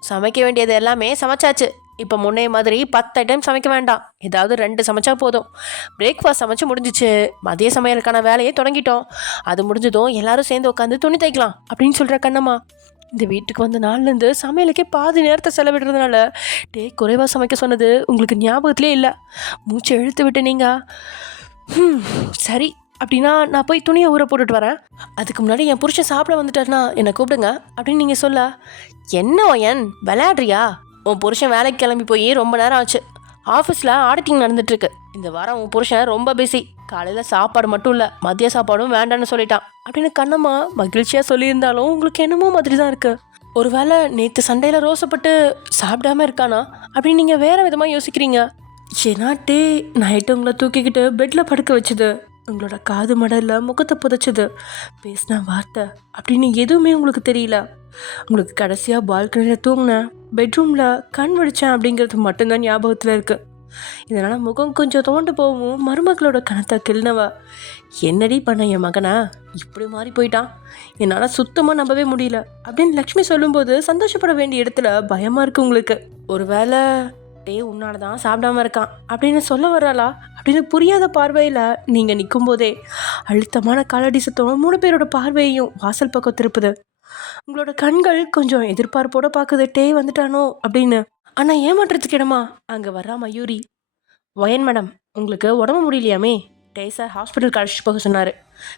சமைக்க வேண்டியது எல்லாமே சமைச்சாச்சு. இப்போ முன்னைய மாதிரி 10 ஐட்டம் சமைக்க வேண்டாம், ஏதாவது 2 சமைச்சா போதும். பிரேக்ஃபாஸ்ட் சமைச்சு முடிஞ்சிச்சு, மதிய சமையலுக்கான வேலையை தொடங்கிட்டோம். அது முடிஞ்சதும் எல்லாரும் சேர்ந்து உட்காந்து துணி தைக்கலாம் அப்படின்னு சொல்கிற கண்ணம்மா. இந்த வீட்டுக்கு வந்த நாள்லேருந்து சமையலுக்கே பாதி நேரத்தை செலவிடுறதுனால குறைவாக சமைக்க சொன்னது உங்களுக்கு ஞாபகத்திலே இல்லை. மூச்சை இழுத்து விட்டு நீங்கள் சரி அப்படின்னா நான் போய் துணியை ஊற போட்டுட்டு வரேன், அதுக்கு முன்னாடி என் புருஷன் சாப்பிட வந்துட்டாருனா என்னை கூப்பிடுங்க அப்படின்னு நீங்கள் சொல்ல. என்ன ஒயன் விளையாடுறியா? உன் புருஷன் வேலைக்கு கிளம்பி போய் ரொம்ப நேரம் ஆச்சு. ஆஃபீஸில் ஆடிட்டிங் நடந்துட்டுருக்கு. இந்த வாரம் உன் புருஷன் ரொம்ப பிஸி. காலையில் சாப்பாடு மட்டும் இல்லை, மதிய சாப்பாடும் வேண்டான்னு சொல்லிட்டான் அப்படின்னு கண்ணம்மா மகிழ்ச்சியாக சொல்லியிருந்தாலும் உங்களுக்கு என்னமோ மாதிரி தான் இருக்குது. ஒருவேளை நேற்று சண்டையில் ரோசப்பட்டு சாப்பிடாம இருக்கானா அப்படின்னு நீங்கள் வேறு விதமாக யோசிக்கிறீங்க. ஏன்னா நைட்டு உங்களை தூக்கிக்கிட்டு பெட்டில் படுக்க வச்சுது, உங்களோட காது மடலில் முகத்தை புதைச்சது, பேசின வார்த்தை அப்படின்னு எதுவுமே உங்களுக்கு தெரியல. உங்களுக்கு கடைசியாக பால்கனியில் தூங்கினேன், பெட்ரூமில் கண் வடித்தேன் அப்படிங்கிறது மட்டும்தான் ஞாபகத்தில் இருக்குது. இதனால் முகம் கொஞ்சம் தோண்டு போகவும் மருமகளோட கணத்தை கிள்னவ. என்னடி பண்ண என் மகனா இப்படி மாறி போயிட்டான், என்னால் சுத்தமாக நம்பவே முடியல அப்படின்னு லக்ஷ்மி சொல்லும்போது சந்தோஷப்பட வேண்டிய இடத்துல பயமாக இருக்குது உங்களுக்கு. ஒரு வேளை உன்னால தான் சாப்பிடாம இருக்கான் அப்படின்னு சொல்ல வர்றாளா அப்படின்னு புரியாத பார்வையில் நீங்கள் நிற்கும் போதே அழுத்தமான காலடி சத்தம் 3 பேரோட பார்வையையும் வாசல் பக்கம் திருப்புது. உங்களோட கண்கள் கொஞ்சம் எதிர்பார்ப்போட பார்க்குது வந்துட்டானோ அப்படின்னு. ஆனால் ஏமாற்றத்துக்கு இடமா அங்கே வர்றா மயூரி. ஒயன் மேடம், உங்களுக்கு உடம்பு முடியலையாமே, சார் ஹாஸ்பிட்டலுக்கு அழைச்சிட்டு போக சொன்னார்,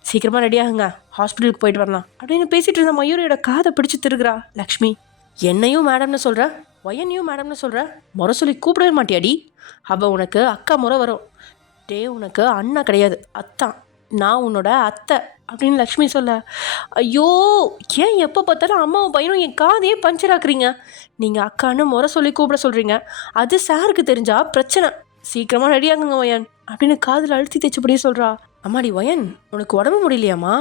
சீக்கிரமாக ரெடி ஆகுங்க, ஹாஸ்பிட்டலுக்கு போயிட்டு வரலாம் அப்படின்னு பேசிகிட்டு இருந்த மயூரியோட காதை பிடிச்சி திருகிறா லக்ஷ்மி. என்னையும் மேடம்னு சொல்கிற, ஒயனையும் மேடம்னு சொல்கிற, முறை சொல்லி கூப்பிடவே மாட்டியாடி? அவள் உனக்கு அக்கா முறை வரும். உனக்கு அண்ணா கிடையாது, அத்தான். நான் உன்னோட அத்தை அப்படின்னு லக்ஷ்மி சொல்ல. ஐயோ, ஏன் எப்போ பார்த்தாலும் அம்மாவும் பையனும் என் காதையே பஞ்சர் ஆக்குறீங்க? நீங்கள் அக்கான்னு முறை சொல்லி கூப்பிட சொல்கிறீங்க, அது சாருக்கு தெரிஞ்சா பிரச்சனை. சீக்கிரமாக ரெடி ஆகுங்க ஒயன் அப்படின்னு காதில் அழுத்தி தைச்சபடியே சொல்கிறா. அம்மாடி ஒயன், உனக்கு உடம்பு முடியலையாம்மா,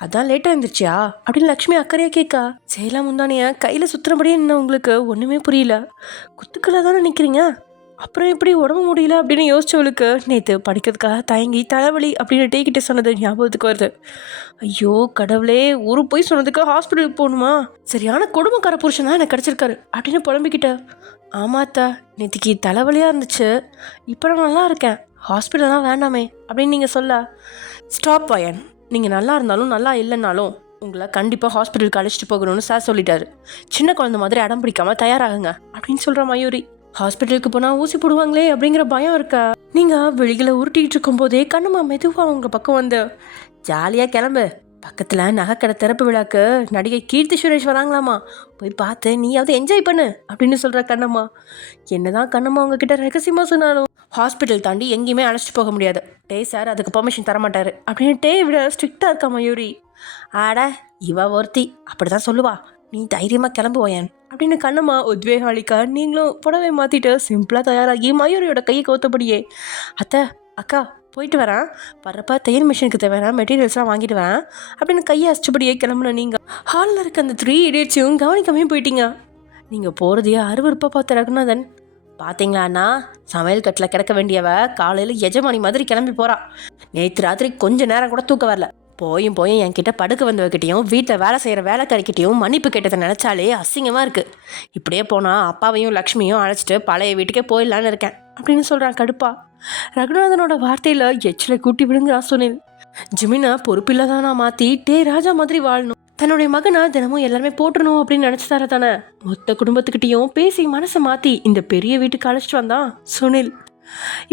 அதான் லேட்டாக இருந்துச்சியா அப்படின்னு லக்ஷ்மி அக்கறையாக கேட்கா. செய்யலாம் முந்தானிய கையில் சுற்றுறபடியே என்ன உங்களுக்கு ஒன்றுமே புரியல. குத்துக்களை தானே நிற்கிறீங்க, அப்புறம் எப்படி உடம்பு முடியல அப்படின்னு யோசிச்சவளுக்கு நேற்று படிக்கிறதுக்காக தயங்கி தலைவலி அப்படின்னு கிட்ட சொன்னது ஞாபகத்துக்கு வருது. ஐயோ கடவுளே, ஊருக்கு போய் சொன்னதுக்கு ஹாஸ்பிட்டலுக்கு போகணுமா? சரியான குடும்பக்கார புருஷன் தான் எனக்கு கிடச்சிருக்காரு அப்படின்னு புலம்பிக்கிட்ட. ஆமாத்தா, நேற்றுக்கு தலைவலியாக இருந்துச்சு, இப்போ நான் நல்லா இருக்கேன், ஹாஸ்பிட்டல்லாம் வேண்டாமே அப்படின்னு நீங்கள் சொல்ல. ஸ்டாப் பையன், நீங்கள் நல்லா இருந்தாலும் நல்லா இல்லைன்னாலும் உங்களை கண்டிப்பாக ஹாஸ்பிட்டலுக்கு அழைச்சிட்டு போகணும்னு சார் சொல்லிட்டாரு. சின்ன குழந்தை மாதிரி அடம் பிடிக்காமல் தயாராகுங்க அப்படின்னு சொல்கிற மயூரி. ஹாஸ்பிட்டலுக்கு போனால் ஊசி போடுவாங்களே அப்படிங்கிற பயம் இருக்கா? நீங்கள் வெளியில் உருட்டிகிட்டு இருக்கும்போதே கண்ணம்மா மெதுவாக உங்கள் பக்கம் வந்து, ஜாலியாக கிளம்பு, பக்கத்தில் நகைக்கடை திறப்பு விழாக்கு நடிகை கீர்த்தி சுரேஷ் வராங்களாமா, போய் பார்த்து நீயாவது என்ஜாய் பண்ணு அப்படின்னு சொல்கிற கண்ணம்மா. என்னதான் கண்ணம்மா உங்ககிட்ட ரகசியமாக சொன்னாலும் ஹாஸ்பிட்டல் தாண்டி எங்கேயுமே அழைச்சிட்டு போக முடியாது, சார் அதுக்கு பெர்மிஷன் தரமாட்டார் அப்படின்னு விட ஸ்ட்ரிக்டாக இருக்கா மயூரி. ஆட இவ ஒருத்தி அப்படி தான் சொல்லுவா, நீ தைரியமாக கிளம்புவோயன் அப்படின்னு கண்ணம்மா உத்வேகாலிக்கா. நீங்களும் புடவை மாற்றிட்டு சிம்பிளாக தயாராகி மயூரியோட கையை கவுத்தபடியே, அத்தை அக்கா போயிட்டு வரேன், வர்றப்ப தையல் மிஷினுக்கு தேவையான மெட்டீரியல்ஸ்லாம் வாங்கிடுவேன் அப்படின்னு கையை அசிச்சபடியே கிளம்புன. நீங்கள் ஹாலில் இருக்க அந்த 3 idiotsயும் கவனிக்காமே போயிட்டீங்க. நீங்கள் போகிறதையே அருவருப்பாக பார்த்த ரகுநாதன். பார்த்தீங்களாண்ணா, சமையல் கட்டில் கிடக்க வேண்டியவ காலையில் எஜமானி மாதிரி கிளம்பி போகிறா. நேற்று ராத்திரி கொஞ்சம் நேரம் கூட தூக்க வரல. போயும் என்கிட்ட படுக்க வந்தவகிட்டையும் வீட்டில் வேலை செய்கிற வேலைக்காரிக்கிட்டையும் மன்னிப்பு கேட்டதை நினச்சாலே அசிங்கமாக இருக்குது. இப்படியே போனால் அப்பாவையும் லக்ஷ்மியும் அழைச்சிட்டு பழைய வீட்டுக்கே போயிடலான்னு இருக்கேன் அப்படின்னு சொல்கிறான் கடுப்பா. ரகுநாதனோட வார்த்தையில் எச்சிலை கூட்டி விடுங்கிறான் சுனில். ஜிமினை பொறுப்பில்லாதானா மாற்றி ராஜா மாதிரி வாழணும், தன்னுடைய மகனை தினமும் எல்லாருமே போட்டுறணும் அப்படின்னு நினச்சிட்டார தானே. மொத்த குடும்பத்துக்கிட்டையும் பேசி மனசை மாற்றி இந்த பெரிய வீட்டுக்கு அழைச்சிட்டு வந்தான் சுனில்.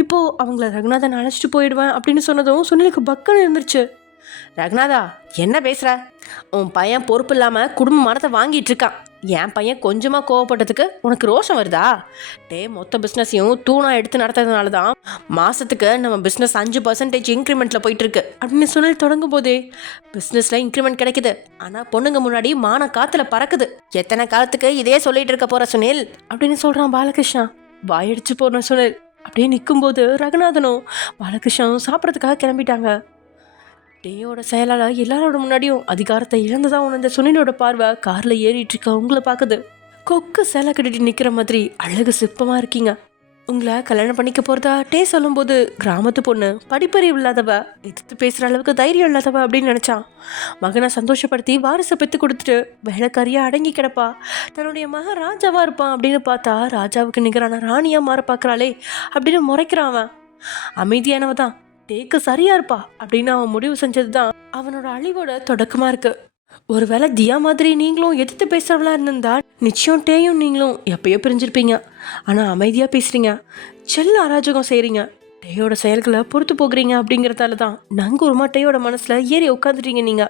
இப்போது அவங்கள ரகுநாதன் அழைச்சிட்டு போயிடுவேன் அப்படின்னு சொன்னதும் சுனிலுக்கு பக்குன்னு இருந்துருச்சு. ரகுநாதா, என்ன பேசுகிற? உன் பையன் பொறுப்பு இல்லாமல் குடும்ப மரத்தை வாங்கிட்டு இருக்கான். என் பையன் கொஞ்சமாக கோவப்பட்டதுக்கு உனக்கு ரோஷம் வருதா? மொத்த பிஸ்னஸையும் தூணா எடுத்து நடத்துறதுனால தான் மாதத்துக்கு நம்ம பிஸ்னஸ் 5% இன்க்ரிமெண்ட்டில் போயிட்டுருக்கு அப்படின்னு சுனில் தொடங்கும் போதே, பிஸ்னஸில் இன்க்ரிமெண்ட் கிடைக்குது, ஆனால் பொண்ணுங்க முன்னாடி மான காற்றுல பறக்குது. எத்தனை காலத்துக்கு இதே சொல்லிட்டு இருக்க போகிற சுனில் அப்படின்னு சொல்கிறான் பாலகிருஷ்ணா. வாயடிச்சு போன சுனில் அப்படியே நிற்கும்போது ரகுநாதனும் பாலகிருஷ்ணனும் சாப்பிட்றதுக்காக கிளம்பிட்டாங்க. டேயோட செயலால் எல்லாரோட முன்னாடியும் அதிகாரத்தை இழந்துதான் உணர்ந்த சுனிலோட பார்வை காரில் ஏறிட்டு இருக்க உங்களை பார்க்குது. கொக்கு சேலை கட்டிட்டு நிற்கிற மாதிரி அழகு சிற்பமாக இருக்கீங்க. உங்களை கல்யாணம் பண்ணிக்க போகிறதா டே சொல்லும்போது கிராமத்து பொண்ணு, படிப்பறிவு இல்லாதவ, எதிர்த்து பேசுகிற அளவுக்கு தைரியம் இல்லாதவ அப்படின்னு நினச்சான். மகனை சந்தோஷப்படுத்தி வாரிசை பெற்று கொடுத்துட்டு வேலைக்காரியாக அடங்கி கிடப்பா, தன்னுடைய மகன் ராஜாவாக இருப்பான் அப்படின்னு பார்த்தா ராஜாவுக்கு நிகரான ராணியாக மாற பார்க்குறாளே அப்படின்னு முறைக்கிறான் அவன். அமைதியானவ தான், டேக்கு சரியா இருப்பா அப்படின்னு அவன் முடிவு செஞ்சது தான் அவனோட அழிவோட தொடக்கமா இருக்கு. ஒருவேளை தியா மாதிரி நீங்களும் எதிர்த்து பேசுறவளா இருந்திருந்தா நிச்சயம் டேயும் நீங்களும் எப்பயோ பிரிஞ்சிருப்பீங்க. ஆனா அமைதியா பேசுறீங்க, செல்ல அராஜகம் செய்றீங்க, டேயோட செயல்களை பொறுத்து போகிறீங்க அப்படிங்கறதால தான் நங்கூரமா டேயோட மனசுல ஏறி உட்காந்துட்டீங்க நீங்க.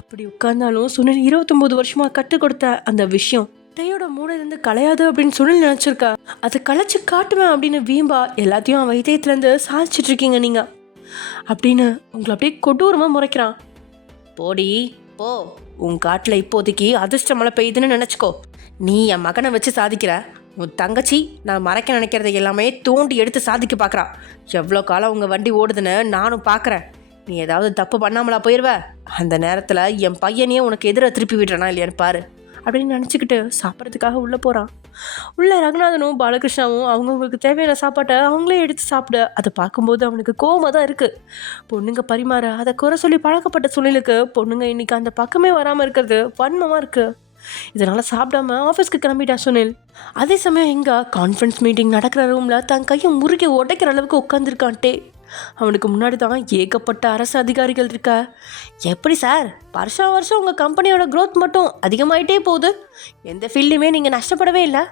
அப்படி உட்கார்ந்தாலும் சுனில் 29 வருஷமா கற்றுக் கொடுத்த அந்த விஷயம் டேயோட மூளையிலேருந்து கலையாது அப்படின்னு சுனில் நினச்சிருக்கா. அதை கலைச்சி காட்டுவேன் அப்படின்னு வீம்பா எல்லாத்தையும் அவன் இதயத்துலேருந்து சாதிச்சிட்டு இருக்கீங்க நீங்கள் அப்படின்னு உங்களை அப்படியே கொடூரமாக முறைக்கிறான். போடி போ, உன் காட்டில் இப்போதைக்கு அதிர்ஷ்ட மழை பெய்யுதுன்னு நினச்சிக்கோ. நீ என் மகனை வச்சு சாதிக்கிற, உன் தங்கச்சி நான் மறைக்க நினைக்கிறத எல்லாமே தோண்டி எடுத்து சாதிக்க பார்க்குறான். எவ்வளோ காலம் உங்கள் வண்டி ஓடுதுன்னு நானும் பார்க்குறேன். நீ ஏதாவது தப்பு பண்ணாமலா போயிடுவ? அந்த நேரத்தில் என் பையனையே உனக்கு எதிராக திருப்பி விடுறானா இல்லையான்னு பாரு அப்படின்னு நினச்சிக்கிட்டு சாப்பிட்றதுக்காக உள்ளே போகிறான். உள்ளே ரகுநாதனும் பாலகிருஷ்ணாவும் அவங்கவுங்களுக்கு தேவையான சாப்பாட்டை அவங்களே எடுத்து சாப்பிட அதை பார்க்கும்போது அவனுக்கு கோவமாக தான் இருக்குது. பொண்ணுங்க பரிமாற அதை குறை சொல்லி பழக்கப்பட்ட சுனிலுக்கு பொண்ணுங்க இன்றைக்கி அந்த பக்கமே வராமல் இருக்கிறது வன்மமாக இருக்குது. இதனால் சாப்பிடாம ஆஃபீஸ்க்கு கிளம்பிட்டான் சுனில். அதே சமயம் எங்கே கான்ஃபரன்ஸ் மீட்டிங் நடக்கிற ரூமில் தன் கையை முறுக்கி உடைக்கிற அளவுக்கு உட்காந்துருக்கான்ட்டே. அவனுக்கு முன்னாடி தான் ஏகப்பட்ட அரசு அதிகாரிகள் இருக்கா. எப்படி சார், வருஷம் உங்கள் கம்பெனியோட க்ரோத் மட்டும் அதிகமாகிட்டே போகுது, எந்த ஃபீல்டுமே நீங்கள் நஷ்டப்படவே இல்லை.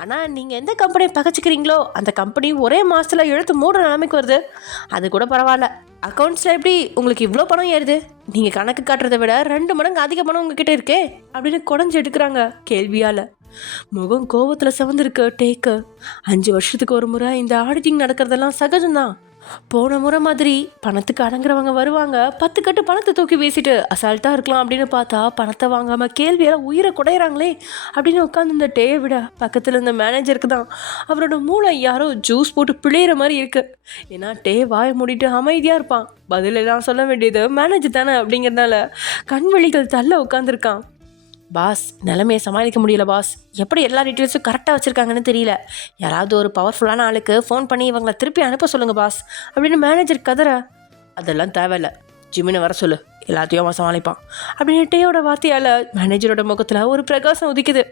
ஆனால் நீங்கள் எந்த கம்பெனியை பகச்சிக்கிறீங்களோ அந்த கம்பெனி ஒரே மாதத்தில் இழுத்து மூடுற நிலைமைக்கு வருது. அது கூட பரவாயில்ல, அக்கௌண்ட்ஸில் எப்படி உங்களுக்கு இவ்வளோ பணம் ஏறுது? நீங்கள் கணக்கு காட்டுறதை விட 2 மடங்கு அதிக பணம் உங்ககிட்ட இருக்கே அப்படின்னு குடஞ்சி எடுக்கிறாங்க கேள்வியால். முகம் கோபத்தில் சிவந்திருக்கு டேக்கு. 5 வருஷத்துக்கு ஒரு முறை இந்த ஆடிட்டிங் நடக்கிறதெல்லாம் சகஜம்தான். போன முறை மாதிரி பணத்துக்கு அடங்குறவங்க வருவாங்க, 10 கட்டு பணத்தை தூக்கி வீசிட்டு அசால்ட்டாக இருக்கலாம் அப்படின்னு பார்த்தா பணத்தை வாங்காமல் கேள்வியெல்லாம் உயிரை குடையிறாங்களே அப்படின்னு உட்காந்து இந்த டேயை விட பக்கத்தில் இருந்த மேனேஜருக்கு தான் அவரோட மூளை யாரோ ஜூஸ் போட்டு பிழையிற மாதிரி இருக்கு. ஏன்னா டே வாயை மூடிட்டு அமைதியாக இருப்பான், பதிலெல்லாம் சொல்ல வேண்டியது மேனேஜர் தானே அப்படிங்கிறதுனால கண்வெளிகள் தள்ள உட்காந்துருக்கான். பாஸ், நிலைமையை சமாளிக்க முடியல பாஸ், எப்படி எல்லா டீட்டெயில்ஸும் கரெக்டாக வச்சுருக்காங்கன்னு தெரியல, யாராவது ஒரு பவர்ஃபுல்லான ஆளுக்கு ஃபோன் பண்ணி இவங்களை திருப்பி அனுப்ப சொல்லுங்கள் பாஸ் அப்படின்னு மேனேஜர் கதற. அதெல்லாம் தேவையில்லை, ஜிமினை வர சொல்லு, எல்லாத்தையும் அவன் சமாளிப்பான் அப்படின்னு டேயோட வார்த்தையால் மேனேஜரோட முகத்தில் ஒரு பிரகாசம் உதிக்குது.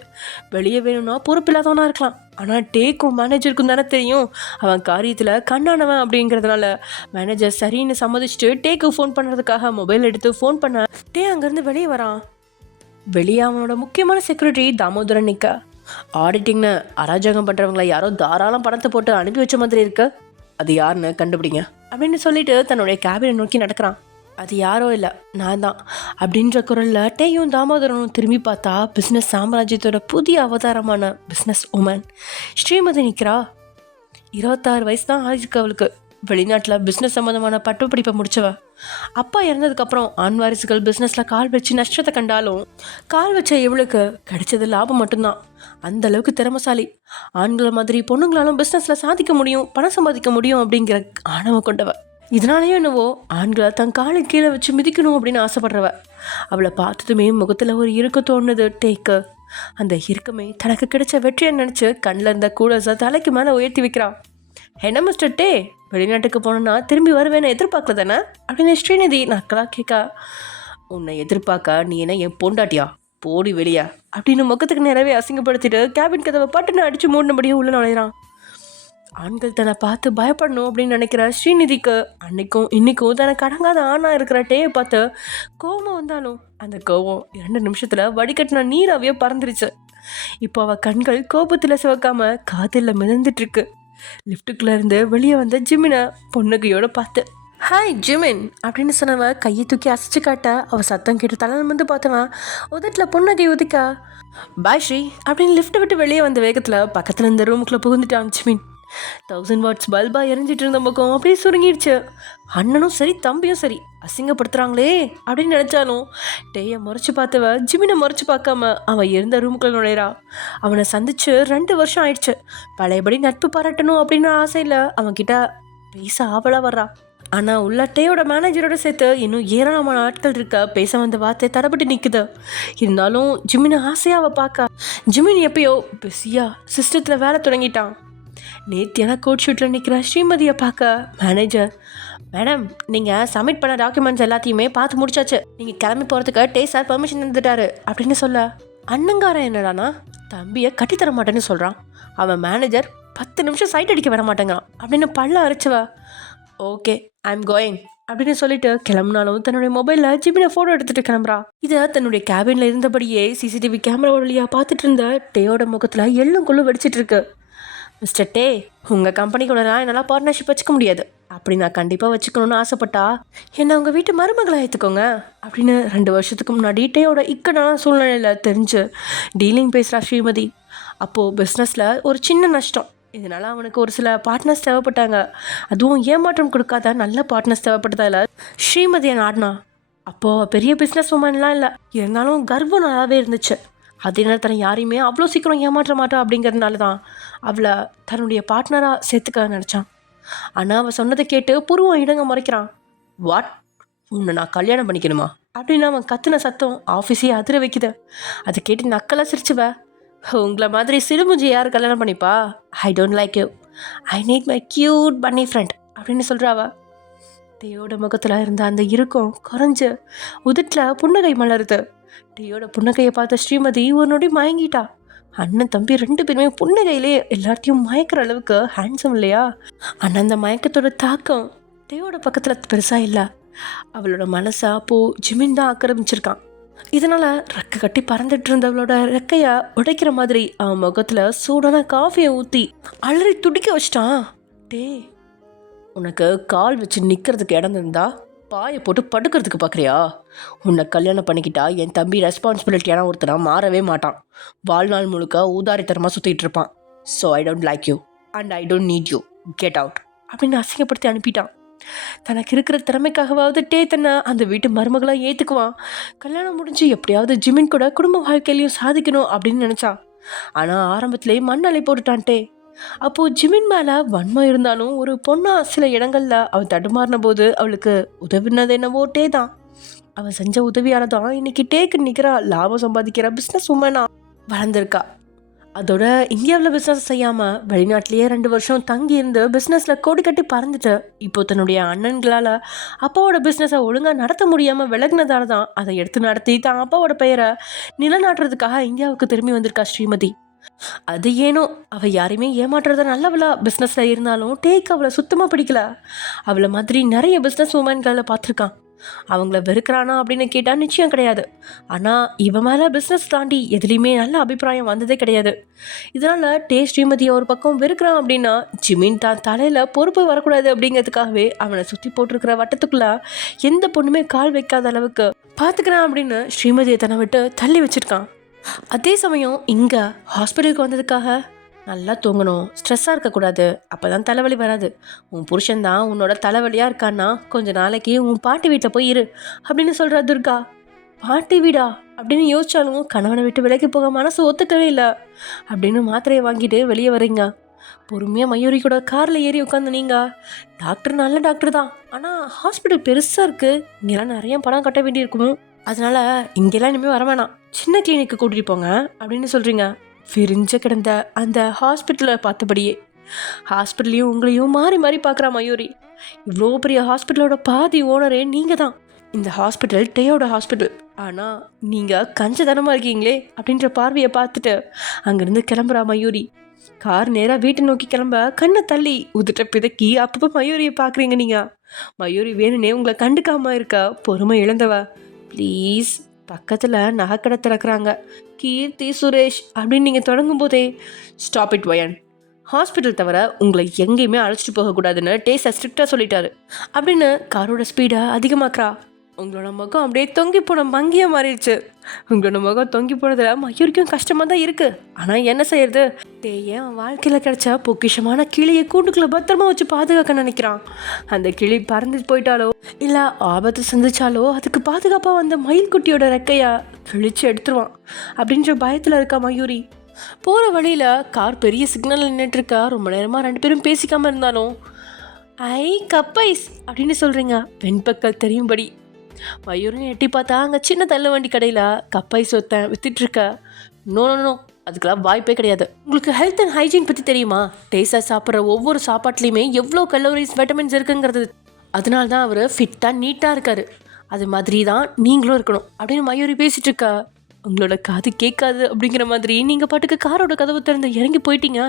வெளியே வேணும்னா பொறுப்பில்லாதவனாக இருக்கலாம், ஆனால் டேக்கும் மேனேஜருக்கும் தானே தெரியும் அவன் காரியத்தில் கண்ணானவன் அப்படிங்கிறதுனால மேனேஜர் சரின்னு சம்மதிச்சுட்டு டேக்கு ஃபோன் பண்ணுறதுக்காக மொபைல் எடுத்து ஃபோன் பண்ண டே அங்கேருந்து வெளியே வரான். வெளியே அவனோட முக்கியமான செக்யூரிட்டி தாமோதரன் நிற்க. ஆடிட்டிங்னு அராஜகம் பண்ணுறவங்களை யாரோ தாராளம் பணத்தை போட்டு அனுப்பி வச்ச மாதிரி இருக்கு, அது யாருன்னு கண்டுபிடிங்க அப்படின்னு சொல்லிட்டு தன்னுடைய கேபினை நோக்கி நடக்கிறான். அது யாரோ இல்லை, நான் தான் அப்படின்ற குரலில் டேயும் தாமோதரனும் திரும்பி பார்த்தா பிஸ்னஸ் சாம்ராஜ்யத்தோட புதிய அவதாரமான பிஸ்னஸ் உமன் ஸ்ரீமதி நிற்கிறா. 26 வயசு தான் ஆயிருக்கு அவளுக்கு. வெளிநாட்டில் பிஸ்னஸ் சம்மந்தமான பட்டப்படிப்பை முடித்தவ. அப்பா இறந்ததுக்கப்புறம் ஆண் வாரிசுகள் பிஸ்னஸில் கால் வச்சு நஷ்டத்தை கண்டாலும் கால் வச்ச இவளுக்கு கிடைச்சது லாபம் மட்டும்தான். அந்த அளவுக்கு திறமசாலி. ஆண்களை மாதிரி பொண்ணுங்களாலும் பிஸ்னஸில் சாதிக்க முடியும், பணம் சம்பாதிக்க முடியும் அப்படிங்கிற ஆணவம் கொண்டவ. இதனாலேயும் என்னவோ ஆண்களை தன் காலை கீழே வச்சு மிதிக்கணும் அப்படின்னு ஆசைப்படுறவ. அவளை பார்த்ததுமே முகத்தில் ஒரு இறுக்கம் தோணுது டேக்கு. அந்த இறுக்கமே தனக்கு கிடைச்ச வெற்றியை நினச்சி கண்ணில் இருந்த கூலர்ஸை தலைக்கு மேலே உயர்த்தி வைக்கிறான். என்ன மிஸ்டர் டே, வெளிநாட்டுக்கு போனோன்னா திரும்பி வருவேன்னு எதிர்பார்க்கல தானே அப்படின்னு ஸ்ரீநிதி நக்கலாக கேட்கா. உன்னை எதிர்பார்க்க நீ என்ன என் பொண்டாட்டியா, போடி வெளியா அப்படின்னு முகத்துக்கு நிறைவே அசிங்கப்படுத்திட்டு கேபின் கதவை பட்டுன்னு அடித்து மூடினபடியே உள்ள நுழையிறான். ஆண்கள் தன்னை பார்த்து பயப்படணும் அப்படின்னு நினைக்கிற ஸ்ரீநிதிக்கு அன்னைக்கும் இன்னைக்கும் தனக்கு அடங்காத ஆணா இருக்கிற டேயை பார்த்து கோபம் வந்தாலும் அந்த கோபம் 2 நிமிஷத்துல வடிகட்டின நீராவே பறந்துருச்சு. இப்போ அவ கண்கள் கோபத்துல சிவக்காம காதில் மிதந்துட்டு இருக்கு. லிஃப்ட்டுக்குள்ள இருந்து வெளியே வந்த ஜிமினை பொண்ணுகையோட பார்த்து ஹாய் ஜிமின் அப்படின்னு சொன்னவ கையை தூக்கி அசைச்சு காட்ட அவ சத்தம் கேட்டு தலை வந்து பார்த்தவன் உதட்டில் புன்னகை உதிக்கா பாய் ஸ்ரீ அப்படின்னு லிஃப்ட்டை விட்டு வெளியே வந்த வேகத்தில் பக்கத்தில் இந்த ரூமுக்குள்ளே புகுந்துட்டான் ஜிமின். 1000 வாட்ஸ் பல்பா எரிஞ்சிட்டு இருந்த பக்கம் அப்படியே சுருங்கிடுச்சு. அண்ணனும் சரி தம்பியும் சரி அசிங்கப்படுத்துறாங்களே அப்படின்னு நினைச்சாலும் டேயை முறைச்சு பார்த்தவ ஜிமினை முறைச்சு பார்க்காம அவன் இருந்த ரூமுக்குள்ள நுழைறா. அவனை சந்திச்சு 2 வருஷம் ஆயிடுச்சு. பழையபடி நட்பு பாராட்டணும் அப்படின்னு ஆசையில் அவன்கிட்ட பேச ஆவலா வர்றா. ஆனால் உள்ள டேயோட மேனேஜரோட சேர்த்து இன்னும் ஏராளமான ஆட்கள் இருக்க பேச வந்த வார்த்தை தடப்பட்டு நிற்குது. இருந்தாலும் ஜிமினை ஆசையாக அவள் பார்க்க ஜிமின் எப்பயோ பிஸியாக சிஸ்டத்தில் வேலை தொடங்கிட்டான். நேத்தியான கோட் ஷூட்டில் நிற்கிற ஸ்ரீமதியை பார்க்க மேனேஜர் மேடம் நீங்கள் சப்மிட் பண்ண டாக்குமெண்ட்ஸ் எல்லாத்தையுமே பார்த்து முடிச்சாச்சு, நீங்கள் கிளம்பி போகிறதுக்கு டே சார் பர்மிஷன் தந்துட்டாரு அப்படின்னு சொல்ல அண்ணங்காரன் என்னடானா தம்பியை கட்டித்தர மாட்டேன்னு சொல்கிறான். அவன் மேனேஜர் 10 நிமிஷம் சைட் அடிக்க வர மாட்டேங்கிறான் அப்படின்னு பல்ல அரைச்சவ ஓகே ஐம் கோயிங் அப்படின்னு சொல்லிட்டு கிளம்புனாலும் தன்னுடைய மொபைலில் ஜிமினை ஃபோட்டோ எடுத்துகிட்டு கிளம்புறா. இதை தன்னுடைய கேபினில் இருந்தபடியே சிசிடிவி கேமரா வழியாக பார்த்துட்டு இருந்த டேயோட முகத்தில் எள்ளும் கொள்ளும் வெடிச்சிட்டு இருக்கு. மிஸ்டர் டே உங்கள் கம்பெனி கூட நான் என்னால் பார்ட்னர்ஷிப் வச்சுக்க முடியாது. அப்படி நான் கண்டிப்பாக வச்சுக்கணும்னு ஆசைப்பட்டா என்னை உங்கள் வீட்டு மருமகளாக ஏற்றுக்கோங்க அப்படின்னு 2 வருஷத்துக்கு முன்னாடி டேயோட இக்கடான சூழ்நிலையில் தெரிஞ்சு டீலிங் பேசுகிறா ஸ்ரீமதி. அப்போது பிஸ்னஸில் ஒரு சின்ன நஷ்டம். இதனால் அவனுக்கு ஒரு சில பார்ட்னர்ஸ் தேவைப்பட்டாங்க. அதுவும் ஏமாற்றம் கொடுக்காத நல்ல பார்ட்னர்ஸ் தேவைப்பட்டதால ஸ்ரீமதியை நாடினா. அப்போது பெரிய பிஸ்னஸ் உமன்லாம் இல்லை, இருந்தாலும் கர்வம் நல்லாவே இருந்துச்சு. அதே நேரத்தில் யாரையுமே அவ்வளோ சீக்கிரம் ஏமாற்ற மாட்டா அப்படிங்கிறதுனால தான் அவளை தன்னுடைய பார்ட்னராக சேர்த்துக்க நினச்சான். ஆனால் அவள் சொன்னதை கேட்டு புருவம் இடங்க முறைக்கிறான். வாட், உன்னை நான் கல்யாணம் பண்ணிக்கணுமா அப்படின்னு அவன் கத்துன சத்தம் ஆஃபீஸே அதிர வைக்குது. அதை கேட்டு நக்கலாக சிரிச்சுவ உங்களை மாதிரி சிறுமுஞ்சி யார் கல்யாணம் பண்ணிப்பா, I don't like you, I need my cute bunny friend அப்படின்னு சொல்கிறாவ. டேயோட முகத்தில் இருந்த அந்த இறுக்கம் குறைஞ்சு உதட்டில் புன்னகை மலருது. டேயோட புன்னகையை பார்த்த ஸ்ரீமதி ஒரு நொடி மயங்கிட்டா. அண்ணன் தம்பி 2 பேருமே புன்னகையிலே எல்லாத்தையும் மயக்கிற அளவுக்கு ஹேண்ட்ஸம் இல்லையா? ஆனால் அந்த மயக்கத்தோட தாக்கம் டேயோட பக்கத்தில் பெருசாக இல்லை. அவளோட மனசை அப்போது ஜிமின் தான் ஆக்கிரமிச்சிருக்கான். இதனால் ரெக்கை கட்டி பறந்துட்டு இருந்தவளோட ரெக்கையை உடைக்கிற மாதிரி அவன் முகத்தில் சூடான காஃபியை ஊற்றி அலறி துடிக்க வச்சிட்டான். டே உனக்கு கால் வச்சு நிற்கிறதுக்கு இடம் இருந்தா பாயை போட்டு படுக்கிறதுக்கு பார்க்குறியா? உன்னை கல்யாணம் பண்ணிக்கிட்டா என் தம்பி ரெஸ்பான்சிபிலிட்டியான ஒருத்தனா மாறவே மாட்டான். வாழ்நாள் முழுக்க ஊதாரித்தனமாக சுற்றிட்டு இருப்பான். So I don't like you and I don't need you, get out அப்படின்னு அசிங்கப்படுத்தி அனுப்பிட்டான். தனக்கு இருக்கிற திறமைக்காகவாவது டே தன்னை அந்த வீட்டு மருமகளாக ஏற்றுக்குவான். கல்யாணம் முடிஞ்சு எப்படியாவது ஜிமின் கூட குடும்ப வாழ்க்கையிலையும் சாதிக்கணும் அப்படின்னு நினச்சான். ஆனால் ஆரம்பத்திலே மண்ணலை போட்டுட்டான் டே. அப்போது ஜிமின் மேலே வன்மம் இருந்தாலும் ஒரு பொண்ணா சில இடங்களில் அவன் தடுமாறின போது அவளுக்கு உதவினது என்னவோ டே தான். அவன் செஞ்ச உதவியால் தான் இன்னைக்கு டேக்கு நிற்கிற லாபம் சம்பாதிக்கிற பிஸ்னஸ் உமனா வளர்ந்துருக்கா. அதோட இந்தியாவில் பிஸ்னஸ் செய்யாமல் வெளிநாட்டிலேயே 2 வருஷம் தங்கி இருந்து பிஸ்னஸில் கோடி கட்டி பறந்துட்டு இப்போ தன்னுடைய அண்ணன்களால் அப்பாவோட பிஸ்னஸை ஒழுங்காக நடத்த முடியாமல் விலகினதால தான் அதை எடுத்து நடத்தி தான் அப்பாவோட பெயரை நிலநாட்டுறதுக்காக இந்தியாவுக்கு திரும்பி வந்திருக்கா ஸ்ரீமதி. அது ஏனோ அவள் யாரையுமே ஏமாற்றுறத நல்லவளா பிஸ்னஸில் இருந்தாலும் டேக்கு அவளை சுத்தமாக பிடிக்கல. அவளை மாதிரி நிறைய பிஸ்னஸ் உமன்களை பார்த்துருக்கான். அவங்கள வெறுக்கிறானா அப்படின்னு கேட்டால் நிச்சயம் கிடையாது. ஆனால் இவன் மேலே பிஸ்னஸ் தாண்டி எதுலேயுமே நல்ல அபிப்பிராயம் வந்ததே கிடையாது. இதனால் டே ஸ்ரீமதியை ஒரு பக்கம் வெறுக்கிறான் அப்படின்னா ஜிமின் தான் தலையில் பொறுப்பு வரக்கூடாது அப்படிங்கிறதுக்காகவே அவனை சுற்றி போட்டிருக்கிற வட்டத்துக்குள்ளே எந்த பொண்ணுமே கால் வைக்காத அளவுக்கு பார்த்துக்கிறான் அப்படின்னு ஸ்ரீமதியை தன்னை விட்டு தள்ளி வச்சுருக்கான். அதே சமயம் இங்கே ஹாஸ்பிட்டலுக்கு வந்ததுக்காக நல்லா தூங்கணும், ஸ்ட்ரெஸ்ஸாக இருக்கக்கூடாது, அப்போ தான் தலைவலி வராது. உன் புருஷன்தான் உன்னோட தலைவலியாக இருக்கான்னா கொஞ்சம் நாளைக்கு உன் பாட்டி வீட்டில் போய் இரு அப்படின்னு சொல்கிறா துர்கா. பாட்டி வீடா அப்படின்னு யோசிச்சாலும் கணவனை விட்டு விலைக்கு போக மனசு ஒத்துக்கவே இல்லை அப்படின்னு மாத்திரையை வாங்கிட்டு வெளியே வரீங்க. பொறுமையாக மயூரி கூட காரில் ஏறி உட்காந்து நீங்கள் டாக்டர் நல்ல டாக்டர் தான், ஆனால் ஹாஸ்பிட்டல் பெருசாக இருக்குது, இங்கெல்லாம் நிறைய பணம் கட்ட வேண்டியிருக்கும், அதனால் இங்கெல்லாம் இனிமேல் வர வேணாம், சின்ன கிளினிக்கு கூட்டிகிட்டு போங்க அப்படின்னு சொல்கிறீங்க. விரிஞ்ச கிடந்த அந்த ஹாஸ்பிட்டலை பார்த்தபடியே ஹாஸ்பிட்டலையும் உங்களையும் மாறி மாறி பார்க்குறா மயூரி. இவ்வளோ பெரிய ஹாஸ்பிட்டலோட பாதி ஓனரே நீங்கள் தான். இந்த ஹாஸ்பிட்டல் டேயோட ஹாஸ்பிட்டல், ஆனால் நீங்கள் கஞ்சதனமாக இருக்கீங்களே அப்படின்ற பார்வையை பார்த்துட்டு அங்கேருந்து கிளம்புறா மயூரி. கார் நேராக வீட்டை நோக்கி கிளம்ப கண்ணை தள்ளி உதுட்ட பிதக்கி அப்பப்போ மயூரியை பார்க்குறீங்க நீங்கள். மயூரி வேணுனே உங்களை கண்டுக்காம இருக்கா, பொறுமை இழந்தவ. ப்ளீஸ், பக்கத்தில் நகைக்கடை திறக்கிறாங்க, கீர்த்தி சுரேஷ் அப்படின்னு நீங்கள் தொடங்கும் போதே ஸ்டாப் இட் வயன். ஹாஸ்பிட்டல் தவிர உங்களை எங்கேயுமே அழைச்சிட்டு போகக்கூடாதுன்னு டேஸை ஸ்ட்ரிக்டாக சொல்லிட்டாரு அப்படின்னு காரோட ஸ்பீடை அதிகமாக்குறா. உங்களோட முகம் அப்படியே தொங்கி போன மங்கியாக மாறிடுச்சு. உங்களோட முகம் தொங்கி போனதில் மயூரிக்கும் கஷ்டமாக தான் இருக்குது. ஆனால் என்ன செய்யறது, ஏன் வாழ்க்கையில் கிடைச்ச பொக்கிஷமான கிளியை கூண்டுக்குள்ளே பத்திரமா வச்சு பாதுகாக்க நினைக்கிறான். அந்த கிளி பறந்து போயிட்டாலோ இல்லை ஆபத்து சந்திச்சாலோ அதுக்கு பாதுகாப்பாக வந்த மயில் குட்டியோட ரெக்கையை கிழிச்சு எடுத்துருவான் அப்படின்ற பயத்தில் இருக்கா மயூரி. போகிற வழியில் கார் பெரிய சிக்னல் நின்றுட்டுருக்கா. ரொம்ப நேரமாக ரெண்டு பேரும் பேசிக்காமல் இருந்தாலும் ஐ கப்பைஸ் அப்படின்னு சொல்கிறீங்க வெண்பக்கல் தெரியும்படி. மயூரும் எட்டி பார்த்தா அங்கே சின்ன தள்ளு வண்டி கடையில் கப்பைஸ் ஒருத்தன் வித்துட்ருக்க. நோ நோ நோ, அதுக்கெல்லாம் வாய்ப்பே கிடையாது. உங்களுக்கு ஹெல்த் அண்ட் ஹைஜீன் பற்றி தெரியுமா? டேஸ்டாக சாப்பிட்ற ஒவ்வொரு சாப்பாட்லேயுமே எவ்வளோ கலோரிஸ் விட்டமின்ஸ் இருக்குங்கிறது. அதனால தான் அவர் ஃபிட்டாக நீட்டாக இருக்கார். அது மாதிரி தான் நீங்களும் இருக்கணும் அப்படின்னு மயூரி பேசிகிட்டு இருக்கா. உங்களோட காது கேட்காது அப்படிங்கிற மாதிரி நீங்கள் பாட்டுக்கு காரோட கதவு திறந்து இறங்கி போயிட்டீங்க.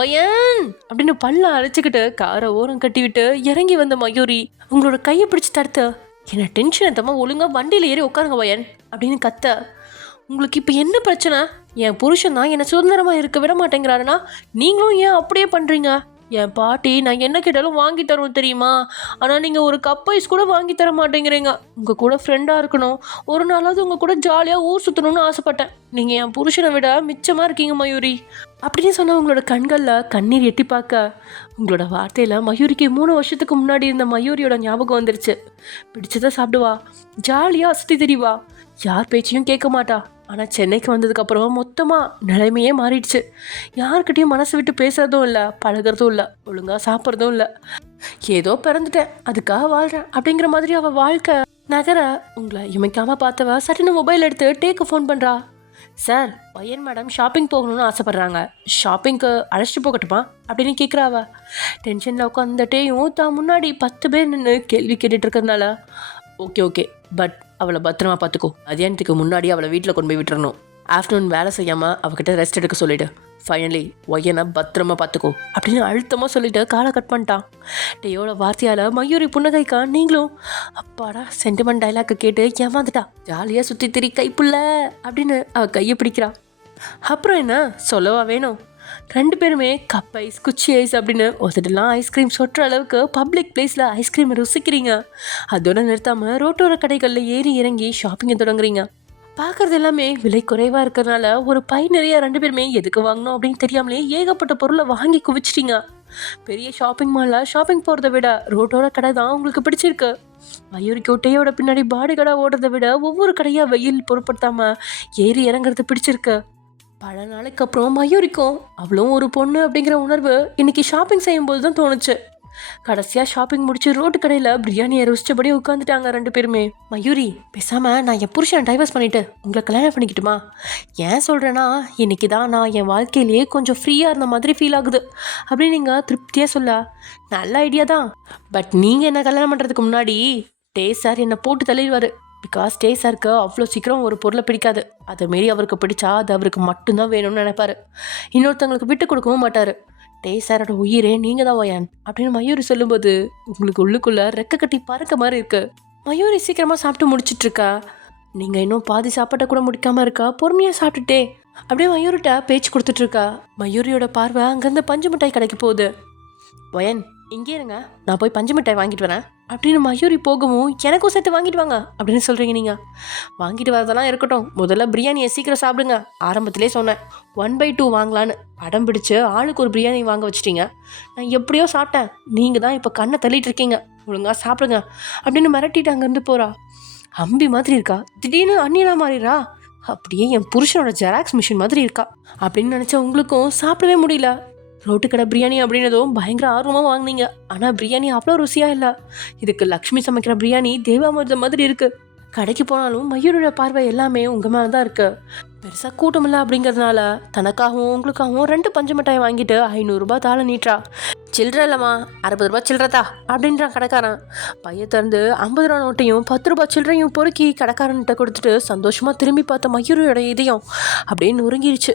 ஒயன் அப்படின்னு பல்ல அழைச்சிக்கிட்டு காரை ஓரம் கட்டிவிட்டு இறங்கி வந்த மயூரி உங்களோட கையை பிடிச்சி தடுத்து, என்ன டென்ஷன் எடுத்தாமல் ஒழுங்காக வண்டியில் ஏறி உட்காருங்க வயன் அப்படின்னு கத்த. உங்களுக்கு இப்போ என்ன பிரச்சனை? என் புருஷன் தான் என்னை சுதந்திரமாக இருக்க விட மாட்டேங்கிறாருன்னா நீங்களும் ஏன் அப்படியே பண்ணுறீங்க? என் பாட்டி நான் என்ன கேட்டாலும் வாங்கி தருவோம் தெரியுமா, ஆனால் நீங்கள் ஒரு கப் ஐஸ் கூட வாங்கி தர மாட்டேங்கிறீங்க. உங்கள் கூட ஃப்ரெண்டாக இருக்கணும், ஒரு நாளாவது உங்கள் கூட ஜாலியாக ஊர் சுற்றணும்னு ஆசைப்பட்டேன். நீங்கள் என் புருஷனை விட மிச்சமாக இருக்கீங்க மயூரி அப்படின்னு சொன்னால் உங்களோட கண்களில் கண்ணீர் எட்டி பார்க்க உங்களோட வார்த்தையில் மயூரிக்கு 3 வருஷத்துக்கு முன்னாடி இருந்த மயூரியோட ஞாபகம் வந்துருச்சு. பிடிச்சதை சாப்பிடுவா, ஜாலியாக சுற்றி திரிவா, யார் பேச்சையும் கேட்க மாட்டா. ஆனால் சென்னைக்கு வந்ததுக்கப்புறம் மொத்தமாக நிலைமையே மாறிடுச்சு. யார்கிட்டையும் மனசு விட்டு பேசுறதும் இல்லை, பழகிறதும் இல்லை, ஒழுங்காக சாப்பிட்றதும் இல்லை. ஏதோ பிறந்துட்டேன் அதுக்காக வாழ்கிறேன் அப்படிங்கிற மாதிரி அவள் வாழ்க்கை நகர உங்களை இமைக்காமல் பார்த்தவ சட்டுன்னு மொபைல் எடுத்து டேக்கு ஃபோன் பண்ணுறா. சார், பையன் மேடம் ஷாப்பிங் போகணும்னு ஆசைப்பட்றாங்க, ஷாப்பிங்க்கு அழைச்சிட்டு போகட்டுமா அப்படின்னு கேட்குறாவ. டென்ஷனில் உட்காந்துட்டேயும் தான் முன்னாடி 10 பேர் நின்று கேள்வி கேட்டுட்டு இருக்கிறதுனால ஓகே ஓகே, பட் அவளை பத்திரமா பார்த்துக்கோ. மதியானத்துக்கு முன்னாடி அவளை வீட்டில் கொண்டு போய் விட்டுறணும். ஆஃப்டர்நூன் வேலை செய்யாமல் அவகிட்ட ரெஸ்ட் எடுக்க சொல்லிவிடு. ஃபைனலி ஒய்யனை பத்திரமா பார்த்துக்கோ அப்படின்னு அழுத்தமாக சொல்லிவிட்டு காலை கட் பண்ணிட்டான். டேயோட வார்த்தையால் மயூரி புன்னகைக்கா. நீங்களும் அப்பாடா சென்டிமெண்ட் டைலாக்கை கேட்டு ஏமாந்துட்டா. ஜாலியாக சுற்றி திரி கைப்புள்ள அப்படின்னு அவள் கையை பிடிக்கிறா. அப்புறம் என்ன சொல்லவா வேணும்? 2 பேருமே கப் ஐஸ், குச்சி ஐஸ் அப்படின்னு ஒருத்தடலாம் ஐஸ்கிரீம் சொட்டுற அளவுக்கு பப்ளிக் பிளேஸில் ஐஸ்கிரீமை ருசிக்கிறீங்க. அதோட நிறுத்தாமல் ரோட்டோர கடைகளில் ஏறி இறங்கி ஷாப்பிங்கை தொடங்குறீங்க. பார்க்குறது எல்லாமே விலை குறைவாக இருக்கிறதுனால ஒரு பை நிறைய 2 பேருமே எதுக்கு வாங்கணும் அப்படின்னு தெரியாமலே ஏகப்பட்ட பொருளை வாங்கி குவிச்சிட்டிங்க. பெரிய ஷாப்பிங் மாலில் ஷாப்பிங் போகிறத விட ரோட்டோர கடை தான் உங்களுக்கு பிடிச்சிருக்கு. மயூரிக்கு ஒட்டையோட பின்னாடி பாடி கடை ஓடுறத விட ஒவ்வொரு கடையாக வெயில் பொருட்படுத்தாமல் ஏறி இறங்குறது பிடிச்சிருக்கு. பல நாளைக்கு அப்புறம் மயூரிக்கும் அவளும் ஒரு பொண்ணு அப்படிங்கிற உணர்வு இன்னைக்கு ஷாப்பிங் செய்யும்போது தான் தோணுச்சு. கடைசியாக ஷாப்பிங் முடிச்சு ரோட்டு கடையில் பிரியாணியை ருசிச்சபடி உட்காந்துட்டாங்க 2 பேருமே. மயூரி, பேசாமல் நான் என் புருஷனை டைவர்ஸ் பண்ணிவிட்டு உங்களை கல்யாணம் பண்ணிக்கிட்டுமா? ஏன் சொல்கிறேன்னா, இன்னைக்கு தான் நான் என் வாழ்க்கையிலேயே கொஞ்சம் ஃப்ரீயாக இருந்த மாதிரி ஃபீல் ஆகுது அப்படின்னு நீங்கள் திருப்தியாக சொல்ல. நல்ல ஐடியா தான், பட் நீங்கள் என்ன கல்யாணம் பண்ணுறதுக்கு முன்னாடி டே சார் என்னை போட்டு தள்ளிடுவார். பிகாஸ் டே சாருக்கு அவ்வளோ சீக்கிரம் ஒரு பொருளை பிடிக்காது. அதை மாரி அவருக்கு பிடிச்சா அது அவருக்கு மட்டும்தான் வேணும்னு நினைப்பார். இன்னொருத்தவங்களுக்கு விட்டு கொடுக்கவும் மாட்டார். டே சாரோட உயிரே நீங்கள் தான் வயான் அப்படின்னு மயூரி சொல்லும்போது உங்களுக்கு உள்ளுக்குள்ளே ரெக்க கட்டி பறக்க மாதிரி இருக்கு. மயூரி சீக்கிரமாக சாப்பிட்டு முடிச்சிட்ருக்கா. நீங்கள் இன்னும் பாதி சாப்பாட்டை கூட முடிக்காமல் இருக்கா. பொறுமையாக சாப்பிட்டுட்டே அப்படியே மயூரிட்ட பேச்சு கொடுத்துட்ருக்கா. மயூரியோட பார்வை அங்கேருந்து பஞ்சு மிட்டாய் கடைக்கு போகுது. வயன், இங்கே இருங்க, நான் போய் பஞ்சு மிட்டாய் வாங்கிட்டு வரேன் அப்படின்னு மயூரி போகவும் எனக்கும் சேர்த்து வாங்கிட்டு வாங்க அப்படின்னு சொல்கிறீங்க. நீங்கள் வாங்கிட்டு வரதெல்லாம் இருக்கட்டும், முதல்ல பிரியாணியை சீக்கிரம் சாப்பிடுங்க. ஆரம்பத்திலே சொன்னேன் 1/2 வாங்கலான்னு, அடம் பிடிச்சு ஆளுக்கு ஒரு பிரியாணி வாங்க வச்சிட்டிங்க. நான் எப்படியோ சாப்பிட்டேன், நீங்கள் தான் இப்போ கண்ணை தள்ளிட்டு இருக்கீங்க, ஒழுங்காக சாப்பிடுங்க அப்படின்னு மிரட்டிட்டு அங்கேருந்து போகிறா. அம்பி மாதிரி இருக்கா, திடீர்னு அண்ணியெல்லாம் மாறிடுறா. அப்படியே என் புருஷனோட ஜெராக்ஸ் மிஷின் மாதிரி இருக்கா அப்படின்னு நினச்சா உங்களுக்கும் சாப்பிடவே முடியல. ரோட்டு கடை பிரியாணி அப்படின்னதும் பயங்கர ஆர்வமாக வாங்கினீங்க. ஆனால் பிரியாணி அவ்வளோ ருசியாக இல்லை. இதுக்கு லக்ஷ்மி சமைக்கிற பிரியாணி தேவாமிர்தம் மாதிரி இருக்குது. கடைக்கு போனாலும் மயூரோட பார்வை எல்லாமே உங்கள் மேலே தான் இருக்குது. பெருசாக கூட்டம் இல்லை அப்படிங்கிறதுனால தனக்காகவும் உங்களுக்காகவும் 2 பஞ்சு மிட்டாய் வாங்கிட்டு 500 ரூபாய் தாளை நீட்டுறா. சில்லற இல்லைம்மா, 60 ரூபா சில்லறதா அப்படின்றான் கடைக்காரன். பைய திறந்து 50 ரூபா நோட்டையும் 10 ரூபா சில்லறையும் பொறுக்கி கடைக்காரன்கிட்ட கொடுத்துட்டு சந்தோஷமாக திரும்பி பார்த்த மயூரியோட இதயம் அப்படியே நொறுங்கிருச்சு.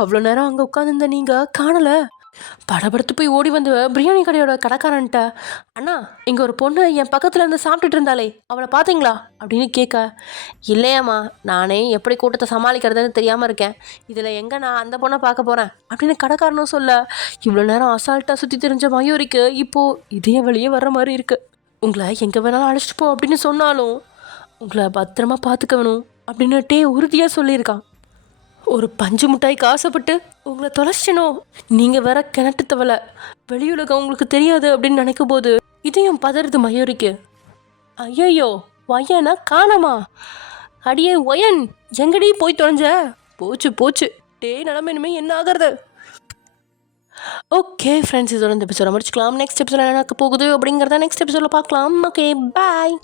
அவ்வளோ நேரம் அங்கே உட்காந்துருந்த நீங்கள் காணலை. படபடுத்து போய் ஓடி வந்து பிரியாணி கடையோட கடைக்காரன்ட்ட, அண்ணா இங்கே ஒரு பொண்ணு என் பக்கத்தில் இருந்து சாப்பிட்டுட்டு இருந்தாலே, அவளை பார்த்தீங்களா அப்படின்னு கேட்க, இல்லையாம்மா, நானே எப்படி கூட்டத்தை சமாளிக்கிறதுன்னு தெரியாமல் இருக்கேன், இதில் எங்கே நான் அந்த பொண்ணை பார்க்க போகிறேன் அப்படின்னு கடைக்காரனும் சொல்ல, இவ்வளோ நேரம் அசால்ட்டாக சுற்றி தெரிஞ்ச மயூரிக்கு இப்போது இதய வழியே வர்ற மாதிரி இருக்குது. உங்களை எங்கே வேணாலும் அழைச்சிட்டு போ அப்படின்னு சொன்னாலும் உங்களை பத்திரமா பார்த்துக்க வேணும் அப்படின்னுட்டே உறுதியாக சொல்லியிருக்கான். ஒரு பஞ்சு மிட்டாய்க்கு ஆசைப்பட்டு உங்களை தொலைச்சினோ, நீங்கள் வேற கிணட்டு தவளை, வெளியுலகம் உங்களுக்கு தெரியாது அப்படின்னு நினைக்கும் போது இதையும் பதறுது மயூரிக்கு. ஐயோ, ஒயனா காணமா? அடியே ஒயன், எங்கடி போய் தொலைஞ்ச? போச்சு போச்சு, டே நிலமை இனிமே என்ன ஆகிறது? ஓகே ஃப்ரெண்ட்ஸ், இதோட இந்த எபிசோட முடிச்சுக்கலாம். நெக்ஸ்ட் எபிசோட என்ன நடக்க போகுது அப்படிங்கிறத நெக்ஸ்ட் எபிசோட பார்க்கலாம். ஓகே, பாய்.